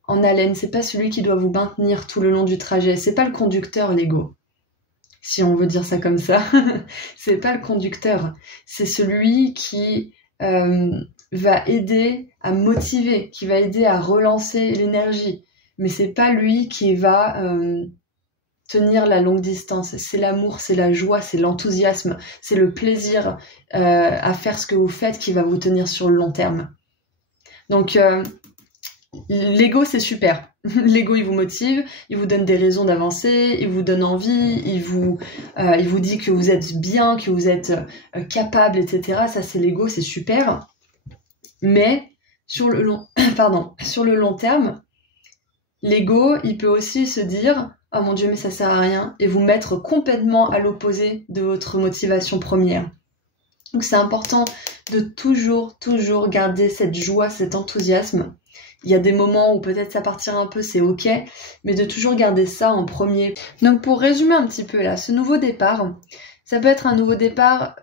en haleine. C'est pas celui qui doit vous maintenir tout le long du trajet. C'est pas le conducteur, l'ego. Si on veut dire ça comme ça, c'est pas le conducteur, c'est celui qui va aider à motiver, qui va aider à relancer l'énergie, mais c'est pas lui qui va tenir la longue distance. C'est l'amour, c'est la joie, c'est l'enthousiasme, c'est le plaisir à faire ce que vous faites qui va vous tenir sur le long terme. Donc l'ego, c'est super. L'ego, il vous motive, il vous donne des raisons d'avancer, il vous donne envie, il vous dit que vous êtes bien, que vous êtes capable, etc. Ça, c'est l'ego, c'est super. Mais sur le long terme, l'ego, il peut aussi se dire « Oh mon Dieu, mais ça sert à rien » et vous mettre complètement à l'opposé de votre motivation première. Donc c'est important de toujours garder cette joie, cet enthousiasme. Il y a des moments où peut-être ça partira un peu, c'est ok, mais de toujours garder ça en premier. Donc pour résumer un petit peu là, ce nouveau départ, ça peut être un nouveau départ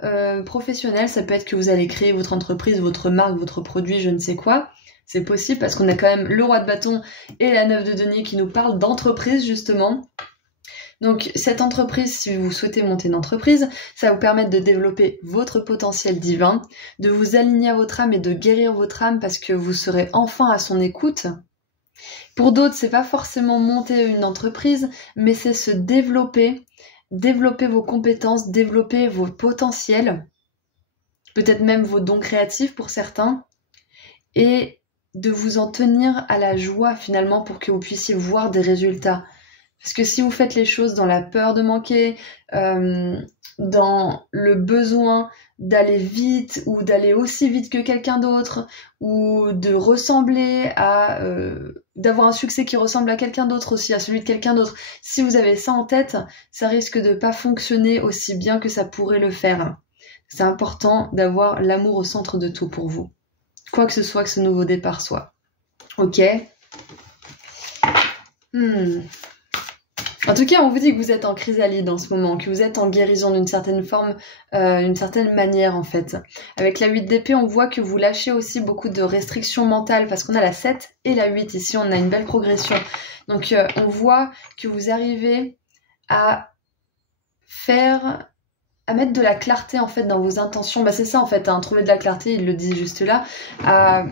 professionnel, ça peut être que vous allez créer votre entreprise, votre marque, votre produit, je ne sais quoi. C'est possible parce qu'on a quand même le roi de bâton et la 9 de denier qui nous parlent d'entreprise justement. Donc cette entreprise, si vous souhaitez monter une entreprise, ça va vous permettre de développer votre potentiel divin, de vous aligner à votre âme et de guérir votre âme parce que vous serez enfin à son écoute. Pour d'autres, c'est pas forcément monter une entreprise, mais c'est se développer vos compétences, développer vos potentiels, peut-être même vos dons créatifs pour certains, et de vous en tenir à la joie finalement pour que vous puissiez voir des résultats. Parce que si vous faites les choses dans la peur de manquer, dans le besoin d'aller vite ou d'aller aussi vite que quelqu'un d'autre, ou de ressembler à... d'avoir un succès qui ressemble à quelqu'un d'autre aussi, à celui de quelqu'un d'autre, si vous avez ça en tête, ça risque de pas fonctionner aussi bien que ça pourrait le faire. C'est important d'avoir l'amour au centre de tout pour vous. Quoi que ce soit que ce nouveau départ soit. Ok. En tout cas, on vous dit que vous êtes en chrysalide en ce moment, que vous êtes en guérison d'une certaine forme, d'une certaine manière en fait. Avec la 8 d'épée, on voit que vous lâchez aussi beaucoup de restrictions mentales parce qu'on a la 7 et la 8. Ici, on a une belle progression. Donc, on voit que vous arrivez à mettre de la clarté en fait dans vos intentions. Bah, c'est ça en fait, hein, trouver de la clarté, il le dit juste là, à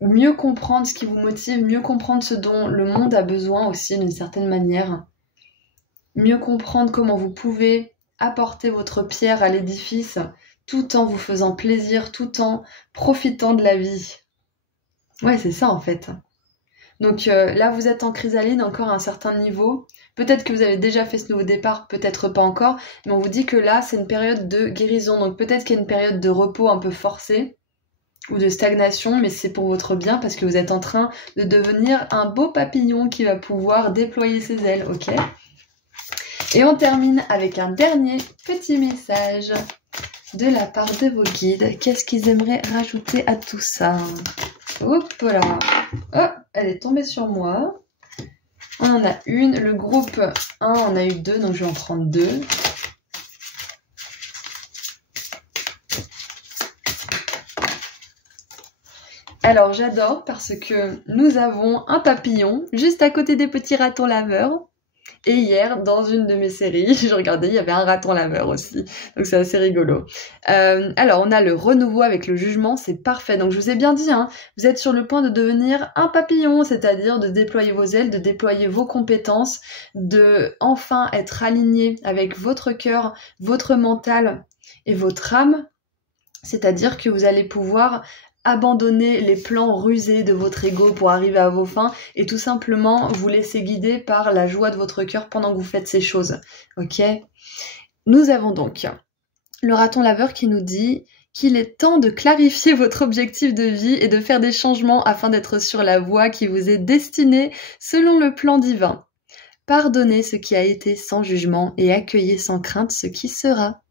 mieux comprendre ce qui vous motive, mieux comprendre ce dont le monde a besoin aussi d'une certaine manière, mieux comprendre comment vous pouvez apporter votre pierre à l'édifice tout en vous faisant plaisir, tout en profitant de la vie. Ouais, c'est ça en fait. Donc là, vous êtes en chrysalide encore à un certain niveau. Peut-être que vous avez déjà fait ce nouveau départ, peut-être pas encore, mais on vous dit que là, c'est une période de guérison. Donc peut-être qu'il y a une période de repos un peu forcée, ou de stagnation, mais c'est pour votre bien parce que vous êtes en train de devenir un beau papillon qui va pouvoir déployer ses ailes, ok? Et on termine avec un dernier petit message de la part de vos guides. Qu'est-ce qu'ils aimeraient rajouter à tout ça? Hop là! Oh, elle est tombée sur moi. On en a une. Le groupe 1, on a eu 2, donc je vais en prendre 2. Alors j'adore parce que nous avons un papillon juste à côté des petits ratons laveurs. Et hier, dans une de mes séries, je regardais, il y avait un raton laveur aussi. Donc c'est assez rigolo. Alors on a le renouveau avec le jugement, c'est parfait. Donc je vous ai bien dit, hein, vous êtes sur le point de devenir un papillon, c'est-à-dire de déployer vos ailes, de déployer vos compétences, de enfin être aligné avec votre cœur, votre mental et votre âme. C'est-à-dire que vous allez pouvoir abandonner les plans rusés de votre ego pour arriver à vos fins et tout simplement vous laisser guider par la joie de votre cœur pendant que vous faites ces choses. Ok ? Nous avons donc le raton laveur qui nous dit qu'il est temps de clarifier votre objectif de vie et de faire des changements afin d'être sur la voie qui vous est destinée selon le plan divin. Pardonnez ce qui a été sans jugement et accueillez sans crainte ce qui sera.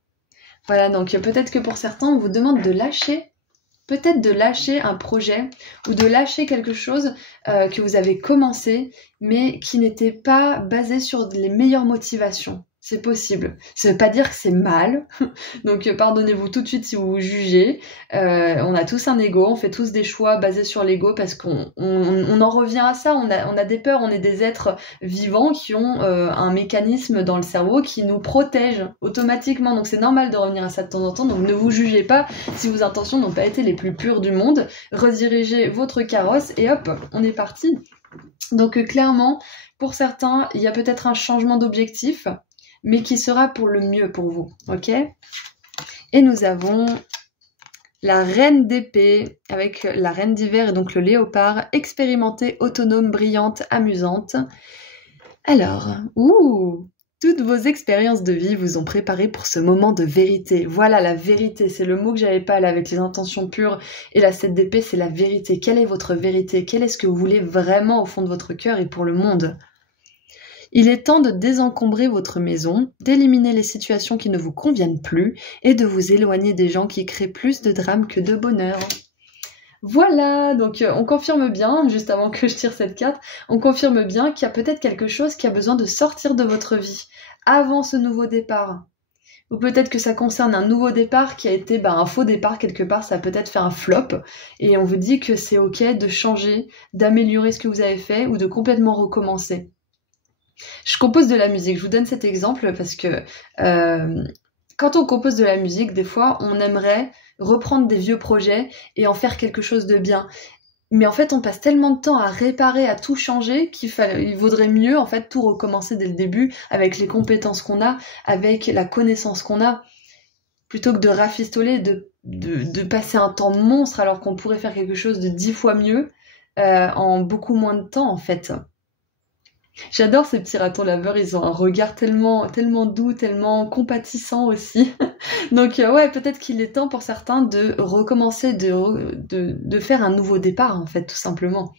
Voilà, donc peut-être que pour certains, on vous demande de lâcher peut-être de lâcher un projet ou de lâcher quelque chose que vous avez commencé mais qui n'était pas basé sur les meilleures motivations. C'est possible. Ça veut pas dire que c'est mal. Donc pardonnez-vous tout de suite si vous vous jugez. On a tous un ego, on fait tous des choix basés sur l'ego parce qu'on en revient à ça. On a des peurs, on est des êtres vivants qui ont un mécanisme dans le cerveau qui nous protège automatiquement. Donc c'est normal de revenir à ça de temps en temps. Donc ne vous jugez pas si vos intentions n'ont pas été les plus pures du monde. Redirigez votre carrosse et hop, on est parti. Donc clairement, pour certains, il y a peut-être un changement d'objectif, mais qui sera pour le mieux pour vous, ok? Et nous avons la reine d'épée avec la reine d'hiver et donc le léopard, expérimentée, autonome, brillante, amusante. Alors, toutes vos expériences de vie vous ont préparé pour ce moment de vérité. Voilà, la vérité, c'est le mot que j'avais pas là avec les intentions pures. Et la 7 d'épée, c'est la vérité. Quelle est votre vérité? Quel est ce que vous voulez vraiment au fond de votre cœur et pour le monde? Il est temps de désencombrer votre maison, d'éliminer les situations qui ne vous conviennent plus et de vous éloigner des gens qui créent plus de drame que de bonheur. Voilà, donc on confirme bien, juste avant que je tire cette carte, on confirme bien qu'il y a peut-être quelque chose qui a besoin de sortir de votre vie avant ce nouveau départ. Ou peut-être que ça concerne un nouveau départ qui a été un faux départ quelque part, ça a peut-être fait un flop. Et on vous dit que c'est ok de changer, d'améliorer ce que vous avez fait ou de complètement recommencer. Je compose de la musique. Je vous donne cet exemple parce que quand on compose de la musique, des fois, on aimerait reprendre des vieux projets et en faire quelque chose de bien. Mais en fait, on passe tellement de temps à réparer, à tout changer, il vaudrait mieux en fait tout recommencer dès le début avec les compétences qu'on a, avec la connaissance qu'on a, plutôt que de rafistoler, de passer un temps monstre alors qu'on pourrait faire quelque chose de 10 fois mieux en beaucoup moins de temps en fait. J'adore ces petits ratons laveurs, ils ont un regard tellement, tellement doux, tellement compatissant aussi. Donc ouais, peut-être qu'il est temps pour certains de recommencer, de faire un nouveau départ en fait, tout simplement.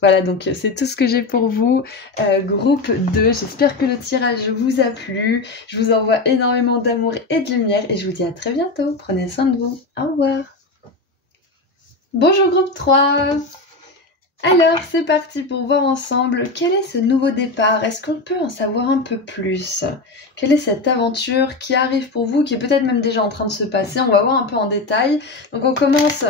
Voilà, donc c'est tout ce que j'ai pour vous. Groupe 2, j'espère que le tirage vous a plu. Je vous envoie énormément d'amour et de lumière et je vous dis à très bientôt. Prenez soin de vous. Au revoir. Bonjour groupe 3. Alors, c'est parti pour voir ensemble quel est ce nouveau départ. Est-ce qu'on peut en savoir un peu plus? Quelle est cette aventure qui arrive pour vous, qui est peut-être même déjà en train de se passer? On va voir un peu en détail. Donc on commence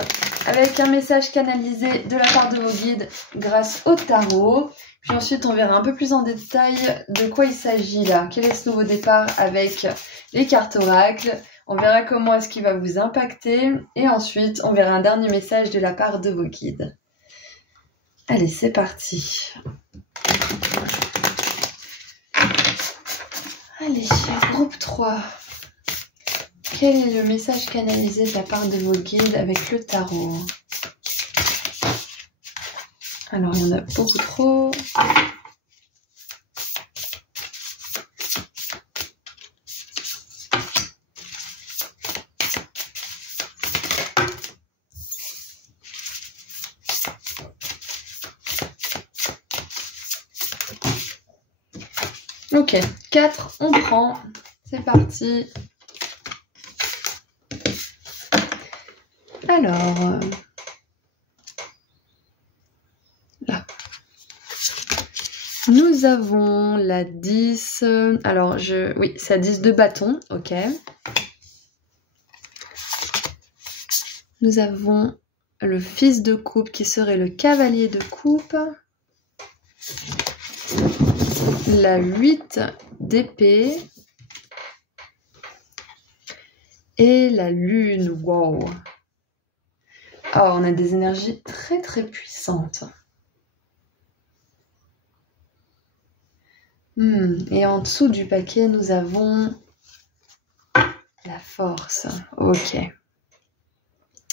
avec un message canalisé de la part de vos guides grâce au tarot. Puis ensuite, on verra un peu plus en détail de quoi il s'agit là. Quel est ce nouveau départ avec les cartes oracles? On verra comment est-ce qu'il va vous impacter. Et ensuite, on verra un dernier message de la part de vos guides. Allez, c'est parti. Allez, groupe 3. Quel est le message canalisé de la part de vos guides avec le tarot? Alors, il y en a beaucoup trop. Ok, 4, on prend. C'est parti. Alors, là. Nous avons la 10. Alors, oui, c'est la 10 de bâton. Ok. Nous avons le fils de coupe qui serait le cavalier de coupe. La 8 d'épée. Et la lune. Wow. Oh, on a des énergies très très puissantes. Et en dessous du paquet, nous avons la force. Ok.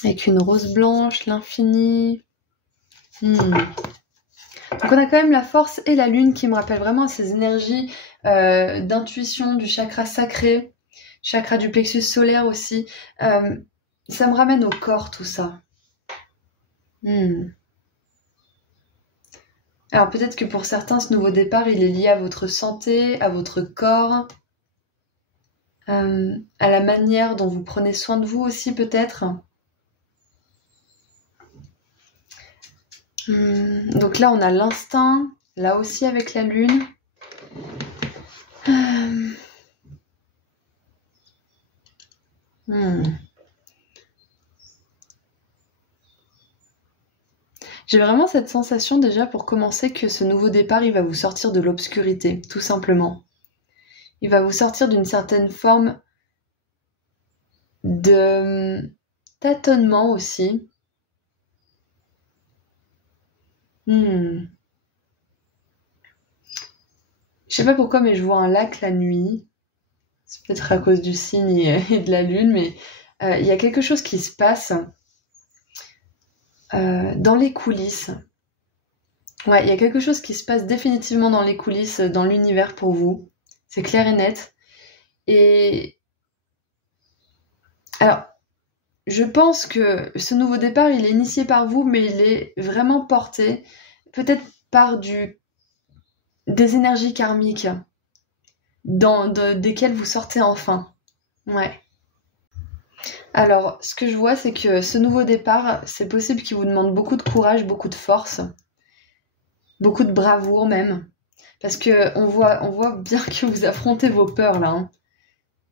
Avec une rose blanche, l'infini. Donc on a quand même la force et la lune qui me rappellent vraiment ces énergies d'intuition, du chakra sacré, chakra du plexus solaire aussi. Ça me ramène au corps tout ça. Alors peut-être que pour certains, ce nouveau départ, il est lié à votre santé, à votre corps, à la manière dont vous prenez soin de vous aussi peut-être. Donc là, on a l'instinct, là aussi avec la lune. J'ai vraiment cette sensation déjà pour commencer que ce nouveau départ, il va vous sortir de l'obscurité, tout simplement. Il va vous sortir d'une certaine forme de tâtonnement aussi. Je sais pas pourquoi, mais je vois un lac la nuit. C'est peut-être à cause du signe et de la lune, mais il y a quelque chose qui se passe dans les coulisses. Ouais, il y a quelque chose qui se passe définitivement dans les coulisses, dans l'univers pour vous. C'est clair et net. Et alors, je pense que ce nouveau départ, il est initié par vous, mais il est vraiment porté peut-être par des énergies karmiques desquelles vous sortez enfin. Ouais. Alors, ce que je vois, c'est que ce nouveau départ, c'est possible qu'il vous demande beaucoup de courage, beaucoup de force, beaucoup de bravoure même. Parce que on voit bien que vous affrontez vos peurs là. Hein.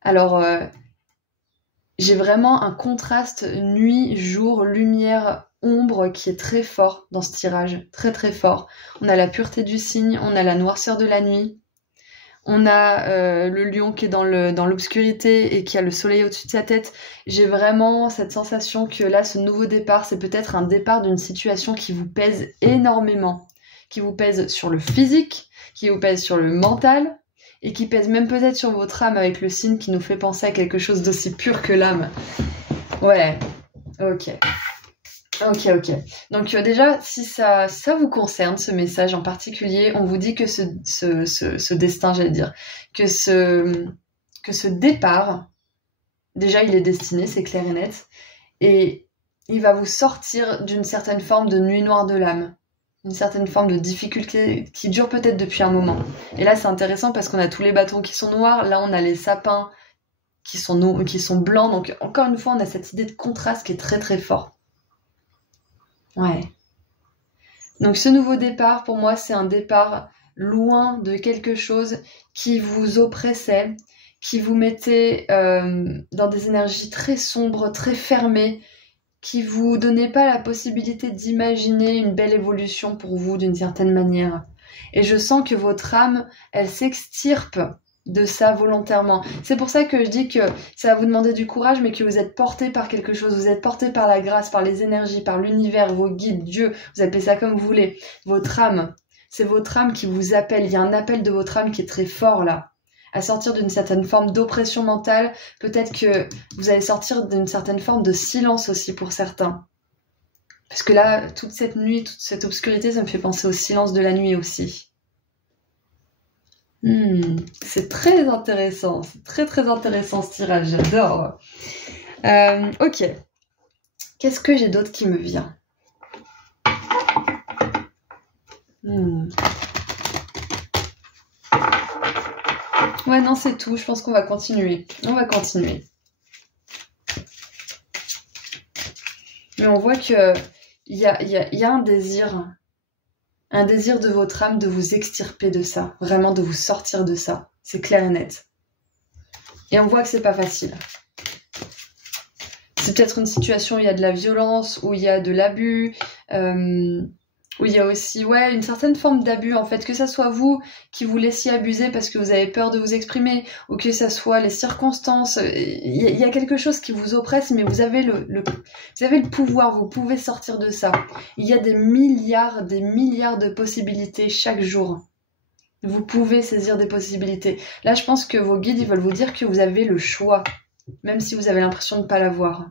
Alors, j'ai vraiment un contraste nuit, jour, lumière, ombre qui est très fort dans ce tirage, très très fort. On a la pureté du signe, on a la noirceur de la nuit. On a le lion qui est dans l'obscurité et qui a le soleil au-dessus de sa tête. J'ai vraiment cette sensation que là, ce nouveau départ, c'est peut-être un départ d'une situation qui vous pèse énormément, qui vous pèse sur le physique, qui vous pèse sur le mental, et qui pèse même peut-être sur votre âme avec le signe qui nous fait penser à quelque chose d'aussi pur que l'âme. Ouais, ok. Donc déjà, si ça vous concerne, ce message en particulier, on vous dit que ce destin, j'allais dire, que ce départ, déjà il est destiné, c'est clair et net, et il va vous sortir d'une certaine forme de nuit noire de l'âme, une certaine forme de difficulté qui dure peut-être depuis un moment. Et là, c'est intéressant parce qu'on a tous les bâtons qui sont noirs, là on a les sapins qui sont blancs, donc encore une fois, on a cette idée de contraste qui est très très fort. Ouais. Donc ce nouveau départ, pour moi, c'est un départ loin de quelque chose qui vous oppressait, qui vous mettait dans des énergies très sombres, très fermées, qui vous donnait pas la possibilité d'imaginer une belle évolution pour vous d'une certaine manière. Et je sens que votre âme, elle s'extirpe de ça volontairement. C'est pour ça que je dis que ça va vous demander du courage, mais que vous êtes porté par quelque chose, vous êtes porté par la grâce, par les énergies, par l'univers, vos guides, Dieu, vous appelez ça comme vous voulez, votre âme. C'est votre âme qui vous appelle, il y a un appel de votre âme qui est très fort là, à sortir d'une certaine forme d'oppression mentale, peut-être que vous allez sortir d'une certaine forme de silence aussi pour certains. Parce que là, toute cette nuit, toute cette obscurité, ça me fait penser au silence de la nuit aussi. C'est très intéressant, c'est très très intéressant ce tirage, j'adore. Ok, qu'est-ce que j'ai d'autre qui me vient? Ouais, non, c'est tout, je pense qu'on va continuer. On va continuer. Mais on voit que il y a un désir de votre âme de vous extirper de ça, vraiment de vous sortir de ça. C'est clair et net. Et on voit que c'est pas facile. C'est peut-être une situation où il y a de la violence, où il y a de l'abus, où il y a aussi une certaine forme d'abus en fait, que ça soit vous qui vous laissiez abuser parce que vous avez peur de vous exprimer, ou que ça soit les circonstances, il y a quelque chose qui vous oppresse, mais vous avez vous avez le pouvoir, vous pouvez sortir de ça. Il y a des milliards de possibilités chaque jour. Vous pouvez saisir des possibilités. Là, je pense que vos guides, ils veulent vous dire que vous avez le choix, même si vous avez l'impression de ne pas l'avoir.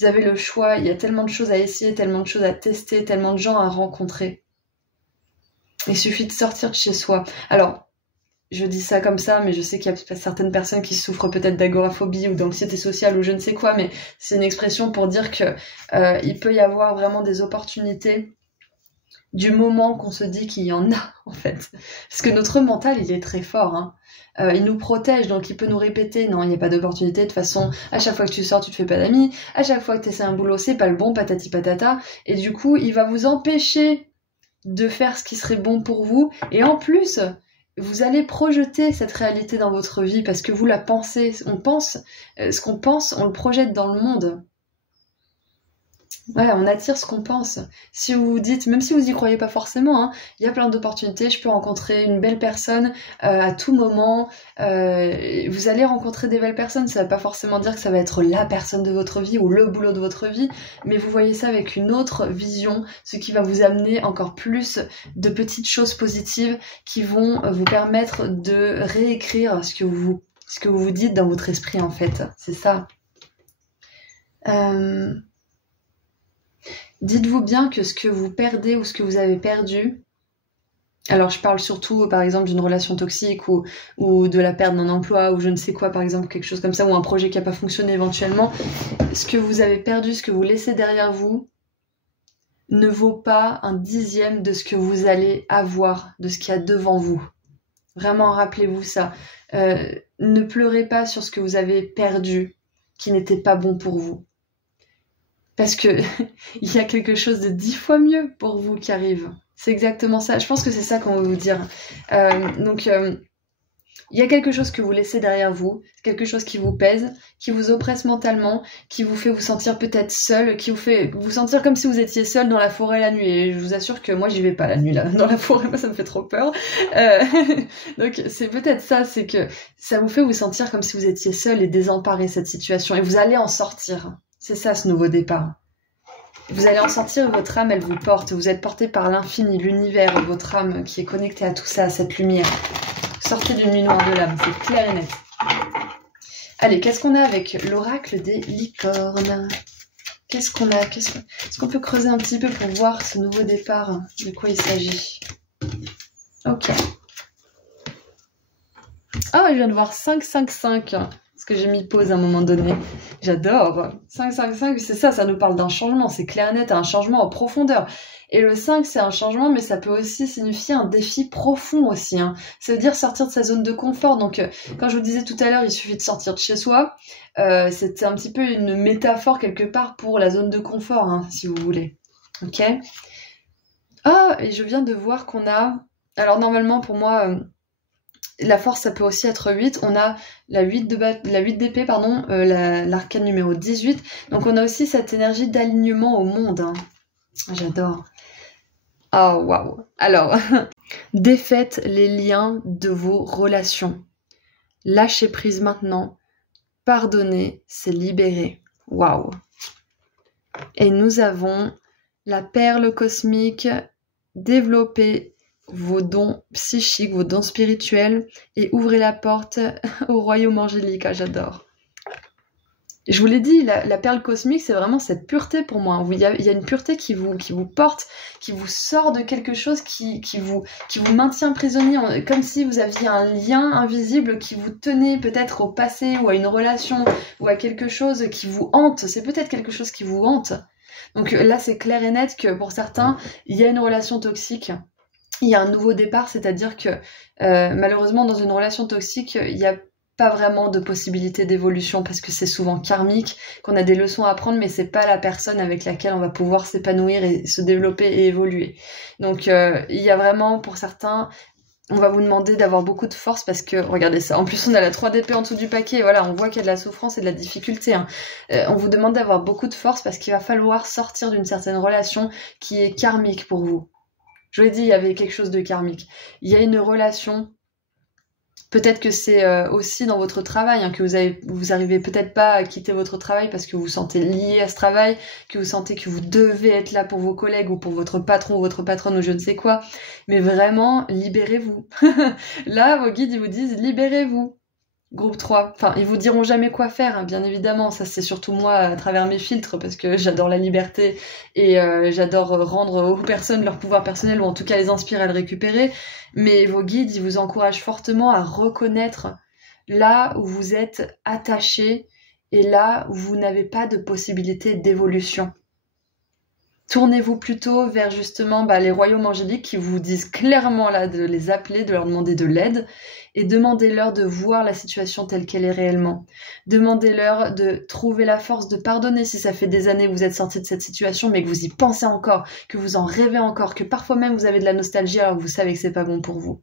Vous avez le choix, il y a tellement de choses à essayer, tellement de choses à tester, tellement de gens à rencontrer. Il suffit de sortir de chez soi. Alors, je dis ça comme ça, mais je sais qu'il y a certaines personnes qui souffrent peut-être d'agoraphobie ou d'anxiété sociale ou je ne sais quoi, mais c'est une expression pour dire que il peut y avoir vraiment des opportunités du moment qu'on se dit qu'il y en a, en fait. Parce que notre mental, il est très fort, hein. Il nous protège, donc il peut nous répéter non, il n'y a pas d'opportunité, de toute façon, à chaque fois que tu sors, tu te fais pas d'amis, à chaque fois que tu essaies un boulot, c'est pas le bon, patati patata, et du coup, il va vous empêcher de faire ce qui serait bon pour vous, et en plus, vous allez projeter cette réalité dans votre vie, parce que vous la pensez, on pense, ce qu'on pense, on le projette dans le monde. Ouais, on attire ce qu'on pense. Si vous vous dites, même si vous y croyez pas forcément, hein, il y a plein d'opportunités, je peux rencontrer une belle personne à tout moment. Vous allez rencontrer des belles personnes, ça va pas forcément dire que ça va être la personne de votre vie ou le boulot de votre vie, mais vous voyez ça avec une autre vision, ce qui va vous amener encore plus de petites choses positives qui vont vous permettre de réécrire ce que vous vous dites dans votre esprit en fait. C'est ça. Dites-vous bien que ce que vous perdez ou ce que vous avez perdu, alors je parle surtout par exemple d'une relation toxique ou de la perte d'un emploi ou je ne sais quoi par exemple, quelque chose comme ça, ou un projet qui n'a pas fonctionné éventuellement, ce que vous avez perdu, ce que vous laissez derrière vous ne vaut pas un dixième de ce que vous allez avoir, de ce qu'il y a devant vous. Vraiment, rappelez-vous ça. Ne pleurez pas sur ce que vous avez perdu qui n'était pas bon pour vous. Parce que il y a quelque chose de 10 fois mieux pour vous qui arrive. C'est exactement ça. Je pense que c'est ça qu'on veut vous dire. Donc, Il y a quelque chose que vous laissez derrière vous, quelque chose qui vous pèse, qui vous oppresse mentalement, qui vous fait vous sentir peut-être seul, qui vous fait vous sentir comme si vous étiez seul dans la forêt la nuit. Et je vous assure que moi, j'y vais pas la nuit là, dans la forêt, moi ça me fait trop peur. Donc c'est peut-être ça, c'est que ça vous fait vous sentir comme si vous étiez seul et désemparé cette situation. Et vous allez en sortir. C'est ça ce nouveau départ. Vous allez en sortir, votre âme, elle vous porte. Vous êtes porté par l'infini, l'univers, votre âme qui est connectée à tout ça, à cette lumière. Sortez d'une nuit noire de l'âme, c'est clair et net. Allez, qu'est-ce qu'on a avec l'oracle des licornes? Qu'est-ce qu'on a? Est-ce qu'on peut creuser un petit peu pour voir ce nouveau départ? De quoi il s'agit? Ok. Ah, je viens de voir 5-5-5. Parce que j'ai mis pause à un moment donné. J'adore. 5-5-5, c'est ça, ça nous parle d'un changement. C'est clair et net, un changement en profondeur. Et le 5, c'est un changement, mais ça peut aussi signifier un défi profond aussi. Hein. Ça veut dire sortir de sa zone de confort. Donc, quand je vous disais tout à l'heure, il suffit de sortir de chez soi. C'était un petit peu une métaphore quelque part pour la zone de confort, hein, si vous voulez. Ok. Ah, et je viens de voir qu'on a... Alors, normalement, pour moi... La force, ça peut aussi être 8. On a la 8 d'épée, pardon, l'arcane numéro 18. Donc on a aussi cette énergie d'alignement au monde. Hein. J'adore. Oh, waouh. Alors, défaites les liens de vos relations. Lâchez prise maintenant. Pardonnez, c'est libérer. Waouh. Et nous avons la perle cosmique développée vos dons psychiques, vos dons spirituels et ouvrez la porte au royaume angélique. Ah, j'adore. Je vous l'ai dit, la perle cosmique, c'est vraiment cette pureté pour moi. Il y a une pureté qui vous porte, qui vous sort de quelque chose, qui vous maintient prisonnier, comme si vous aviez un lien invisible qui vous tenait peut-être au passé ou à une relation ou à quelque chose qui vous hante. C'est peut-être quelque chose qui vous hante. Donc là, c'est clair et net que pour certains, il y a une relation toxique. Il y a un nouveau départ, c'est-à-dire que malheureusement dans une relation toxique, il n'y a pas vraiment de possibilité d'évolution parce que c'est souvent karmique, qu'on a des leçons à apprendre, mais c'est pas la personne avec laquelle on va pouvoir s'épanouir et se développer et évoluer. Donc il y a vraiment pour certains, on va vous demander d'avoir beaucoup de force parce que, regardez ça, en plus on a la 3 d'épée en dessous du paquet, et voilà, on voit qu'il y a de la souffrance et de la difficulté. Hein. On vous demande d'avoir beaucoup de force parce qu'il va falloir sortir d'une certaine relation qui est karmique pour vous. Je vous l'ai dit, il y avait quelque chose de karmique. Il y a une relation, peut-être que c'est aussi dans votre travail, hein, que vous arrivez peut-être pas à quitter votre travail parce que vous vous sentez lié à ce travail, que vous sentez que vous devez être là pour vos collègues ou pour votre patron ou votre patronne ou je ne sais quoi. Mais vraiment, libérez-vous. Là, vos guides, ils vous disent, libérez-vous. Groupe 3. Enfin, ils vous diront jamais quoi faire, hein, bien évidemment. Ça, c'est surtout moi à travers mes filtres parce que j'adore la liberté et j'adore rendre aux personnes leur pouvoir personnel ou en tout cas les inspirer à le récupérer. Mais vos guides, ils vous encouragent fortement à reconnaître là où vous êtes attaché et là où vous n'avez pas de possibilité d'évolution. Tournez-vous plutôt vers justement les royaumes angéliques qui vous disent clairement là de les appeler, de leur demander de l'aide et demandez-leur de voir la situation telle qu'elle est réellement. Demandez-leur de trouver la force de pardonner si ça fait des années que vous êtes sortis de cette situation mais que vous y pensez encore, que vous en rêvez encore, que parfois même vous avez de la nostalgie alors que vous savez que c'est pas bon pour vous.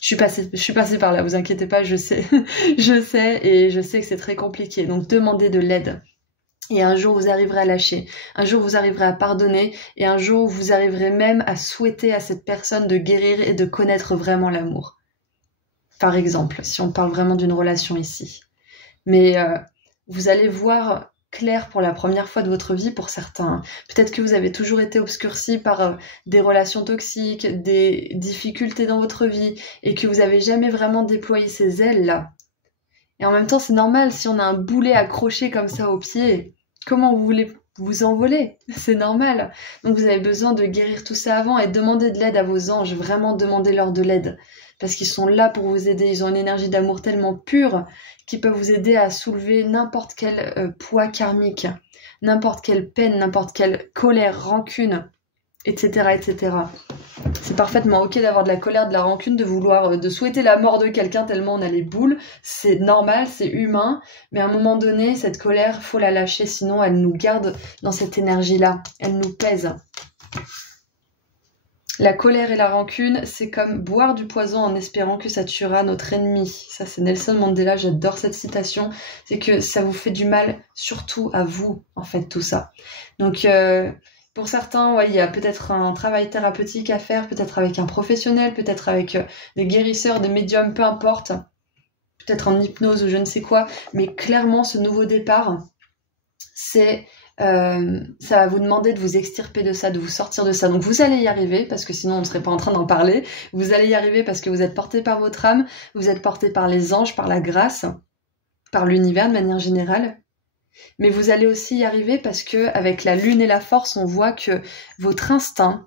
Je suis passée par là, vous inquiétez pas, je sais, je sais et je sais que c'est très compliqué. Donc demandez de l'aide. Et un jour, vous arriverez à lâcher. Un jour, vous arriverez à pardonner. Et un jour, vous arriverez même à souhaiter à cette personne de guérir et de connaître vraiment l'amour. Par exemple, si on parle vraiment d'une relation ici. Mais vous allez voir clair pour la première fois de votre vie pour certains. Peut-être que vous avez toujours été obscurci par des relations toxiques, des difficultés dans votre vie, et que vous n'avez jamais vraiment déployé ces ailes-là. Et en même temps, c'est normal, si on a un boulet accroché comme ça au pied, comment vous voulez vous envoler? C'est normal. Donc vous avez besoin de guérir tout ça avant et demander de l'aide à vos anges, vraiment demandez-leur de l'aide. Parce qu'ils sont là pour vous aider, ils ont une énergie d'amour tellement pure qu'ils peuvent vous aider à soulever n'importe quel poids karmique, n'importe quelle peine, n'importe quelle colère, rancune, etc., etc. C'est parfaitement ok d'avoir de la colère, de la rancune, de souhaiter la mort de quelqu'un tellement on a les boules. C'est normal, c'est humain. Mais à un moment donné, cette colère, faut la lâcher, sinon elle nous garde dans cette énergie-là. Elle nous pèse. La colère et la rancune, c'est comme boire du poison en espérant que ça tuera notre ennemi. Ça, c'est Nelson Mandela, j'adore cette citation. C'est que ça vous fait du mal, surtout à vous, en fait, tout ça. Donc, pour certains, ouais, il y a peut-être un travail thérapeutique à faire, peut-être avec un professionnel, peut-être avec des guérisseurs, des médiums, peu importe. Peut-être en hypnose ou je ne sais quoi. Mais clairement, ce nouveau départ, c'est... ça va vous demander de vous extirper de ça, de vous sortir de ça. Donc vous allez y arriver, parce que sinon on ne serait pas en train d'en parler. Vous allez y arriver parce que vous êtes porté par votre âme, vous êtes porté par les anges, par la grâce, par l'univers de manière générale. Mais vous allez aussi y arriver parce que avec la lune et la force, on voit que votre instinct,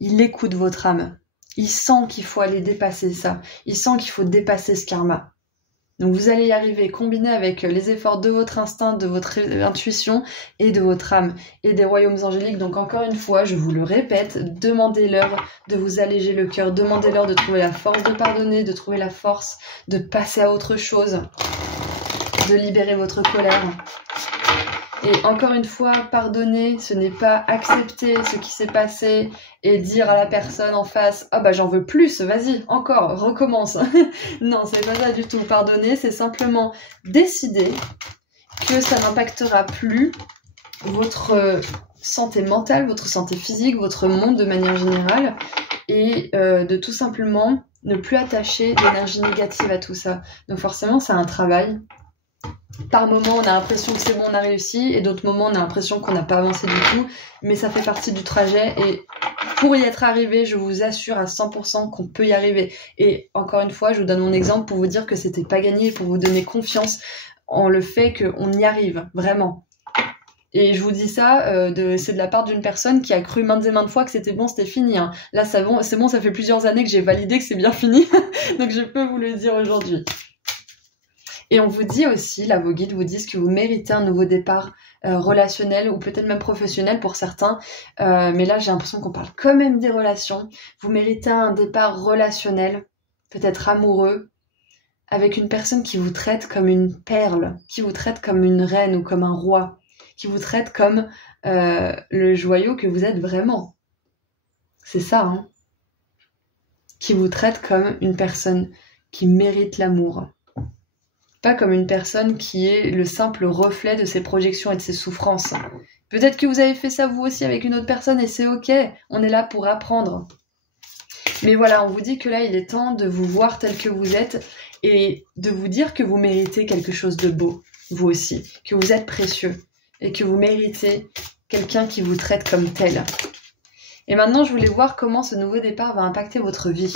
il écoute votre âme. Il sent qu'il faut aller dépasser ça. Il sent qu'il faut dépasser ce karma. Donc vous allez y arriver, combiné avec les efforts de votre instinct, de votre intuition et de votre âme et des royaumes angéliques. Donc encore une fois, je vous le répète, demandez-leur de vous alléger le cœur, demandez-leur de trouver la force de pardonner, de trouver la force de passer à autre chose, de libérer votre colère. Et encore une fois, pardonner, ce n'est pas accepter ce qui s'est passé et dire à la personne en face « Ah bah j'en veux plus, vas-y, encore, recommence ». Non, c'est pas ça du tout. Pardonner, c'est simplement décider que ça n'impactera plus votre santé mentale, votre santé physique, votre monde de manière générale et de tout simplement ne plus attacher d'énergie négative à tout ça. Donc forcément, c'est un travail. Par moments, on a l'impression que c'est bon, on a réussi, et d'autres moments, on a l'impression qu'on n'a pas avancé du tout, mais ça fait partie du trajet, et pour y être arrivé, je vous assure à 100% qu'on peut y arriver. Et encore une fois, je vous donne mon exemple pour vous dire que c'était pas gagné, pour vous donner confiance en le fait qu'on y arrive, vraiment. Et je vous dis ça, c'est de la part d'une personne qui a cru maintes et maintes fois que c'était bon, c'était fini. Hein. Là, c'est bon, ça fait plusieurs années que j'ai validé que c'est bien fini, donc je peux vous le dire aujourd'hui. Et on vous dit aussi, là vos guides vous disent que vous méritez un nouveau départ relationnel ou peut-être même professionnel pour certains. Mais là j'ai l'impression qu'on parle quand même des relations. Vous méritez un départ relationnel, peut-être amoureux, avec une personne qui vous traite comme une perle, qui vous traite comme une reine ou comme un roi, qui vous traite comme le joyau que vous êtes vraiment. C'est ça, hein. Qui vous traite comme une personne qui mérite l'amour. Pas comme une personne qui est le simple reflet de ses projections et de ses souffrances. Peut-être que vous avez fait ça vous aussi avec une autre personne et c'est ok, on est là pour apprendre. Mais voilà, on vous dit que là il est temps de vous voir tel que vous êtes et de vous dire que vous méritez quelque chose de beau, vous aussi, que vous êtes précieux et que vous méritez quelqu'un qui vous traite comme tel. Et maintenant je voulais voir comment ce nouveau départ va impacter votre vie.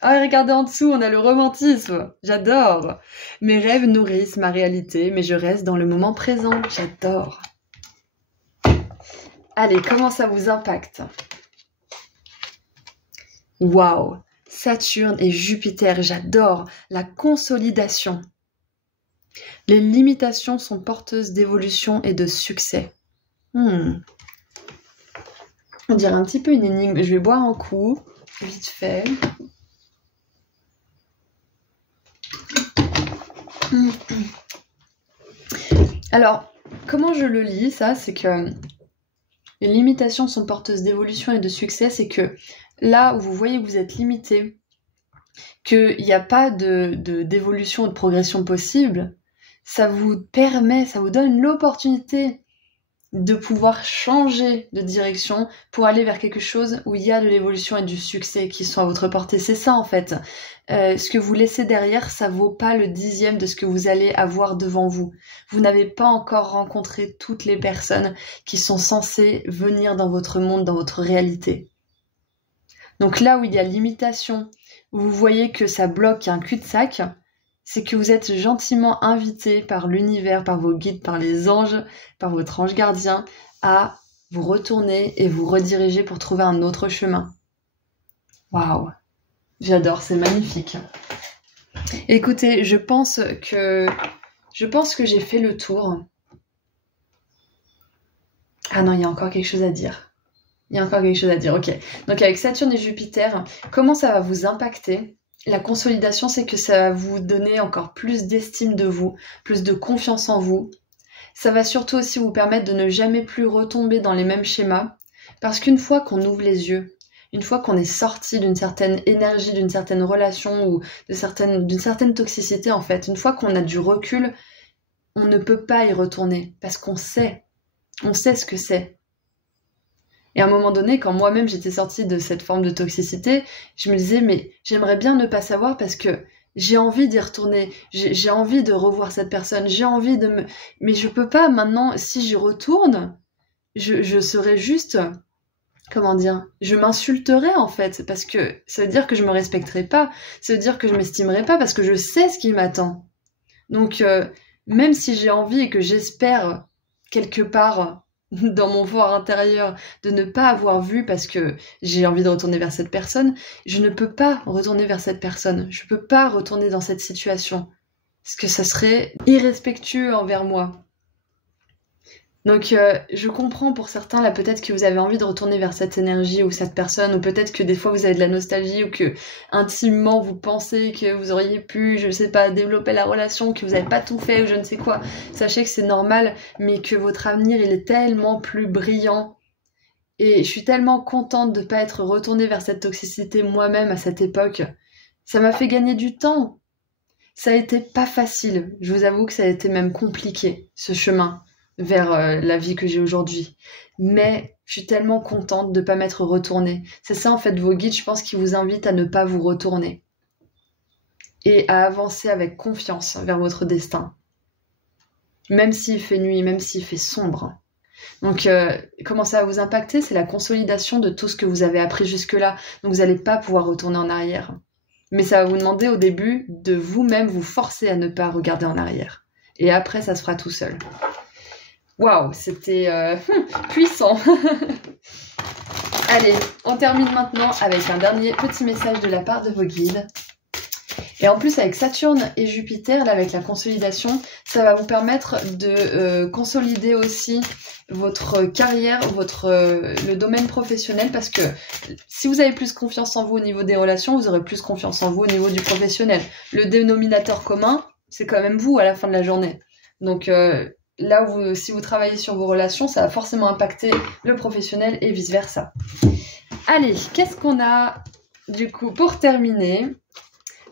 Ah, regardez en dessous, on a le romantisme. J'adore. Mes rêves nourrissent ma réalité, mais je reste dans le moment présent. J'adore. Allez, comment ça vous impacte? Waouh! Saturne et Jupiter, j'adore. La consolidation. Les limitations sont porteuses d'évolution et de succès. On dirait un petit peu une énigme. Je vais boire un coup, vite fait. Alors, comment je le lis, ça, c'est que les limitations sont porteuses d'évolution et de succès, c'est que là où vous voyez que vous êtes limité, qu'il n'y a pas d'évolution ou de progression possible, ça vous permet, ça vous donne l'opportunité de pouvoir changer de direction pour aller vers quelque chose où il y a de l'évolution et du succès qui sont à votre portée. C'est ça en fait. Ce que vous laissez derrière, ça vaut pas le 10e de ce que vous allez avoir devant vous. Vous n'avez pas encore rencontré toutes les personnes qui sont censées venir dans votre monde, dans votre réalité. Donc là où il y a limitation, où vous voyez que ça bloque, il y a un cul-de-sac, c'est que vous êtes gentiment invité par l'univers, par vos guides, par les anges, par votre ange gardien, à vous retourner et vous rediriger pour trouver un autre chemin. Waouh! J'adore, c'est magnifique. Écoutez, je pense que j'ai fait le tour. Ah non, il y a encore quelque chose à dire. Ok. Donc avec Saturne et Jupiter, comment ça va vous impacter ? La consolidation, c'est que ça va vous donner encore plus d'estime de vous, plus de confiance en vous. Ça va surtout aussi vous permettre de ne jamais plus retomber dans les mêmes schémas. Parce qu'une fois qu'on ouvre les yeux, une fois qu'on est sorti d'une certaine énergie, d'une certaine relation ou d'une certaine toxicité en fait, une fois qu'on a du recul, on ne peut pas y retourner parce qu'on sait ce que c'est. Et à un moment donné, quand moi-même j'étais sortie de cette forme de toxicité, je me disais mais j'aimerais bien ne pas savoir parce que j'ai envie d'y retourner, j'ai envie de revoir cette personne, j'ai envie de me... Mais je peux pas maintenant, si j'y retourne, je serais juste... Comment dire, je m'insulterais en fait, parce que ça veut dire que je me respecterais pas, ça veut dire que je m'estimerais pas, parce que je sais ce qui m'attend. Donc, même si j'ai envie et que j'espère quelque part dans mon fort intérieur de ne pas avoir vu parce que j'ai envie de retourner vers cette personne, je ne peux pas retourner vers cette personne, je peux pas retourner dans cette situation, parce que ça serait irrespectueux envers moi. Donc je comprends pour certains, là peut-être que vous avez envie de retourner vers cette énergie ou cette personne, ou peut-être que des fois vous avez de la nostalgie, ou que intimement vous pensez que vous auriez pu, je sais pas, développer la relation, que vous n'avez pas tout fait ou je ne sais quoi. Sachez que c'est normal, mais que votre avenir il est tellement plus brillant. Et je suis tellement contente de ne pas être retournée vers cette toxicité moi-même à cette époque. Ça m'a fait gagner du temps. Ça a été pas facile, je vous avoue que ça a été même compliqué, ce chemin vers la vie que j'ai aujourd'hui. Mais je suis tellement contente de ne pas m'être retournée. C'est ça en fait vos guides, je pense, qui vous invitent à ne pas vous retourner. Et à avancer avec confiance vers votre destin. Même s'il fait nuit, même s'il fait sombre. Donc comment ça va vous impacter? C'est la consolidation de tout ce que vous avez appris jusque-là. Donc vous n'allez pas pouvoir retourner en arrière. Mais ça va vous demander au début de vous-même vous forcer à ne pas regarder en arrière. Et après, ça se fera tout seul. Waouh, c'était puissant. Allez, on termine maintenant avec un dernier petit message de la part de vos guides. Et en plus, avec Saturne et Jupiter, là, avec la consolidation, ça va vous permettre de consolider aussi votre carrière, le domaine professionnel, parce que si vous avez plus confiance en vous au niveau des relations, vous aurez plus confiance en vous au niveau du professionnel. Le dénominateur commun, c'est quand même vous à la fin de la journée. Donc là où si vous travaillez sur vos relations, ça va forcément impacter le professionnel et vice-versa. Allez, qu'est-ce qu'on a du coup pour terminer?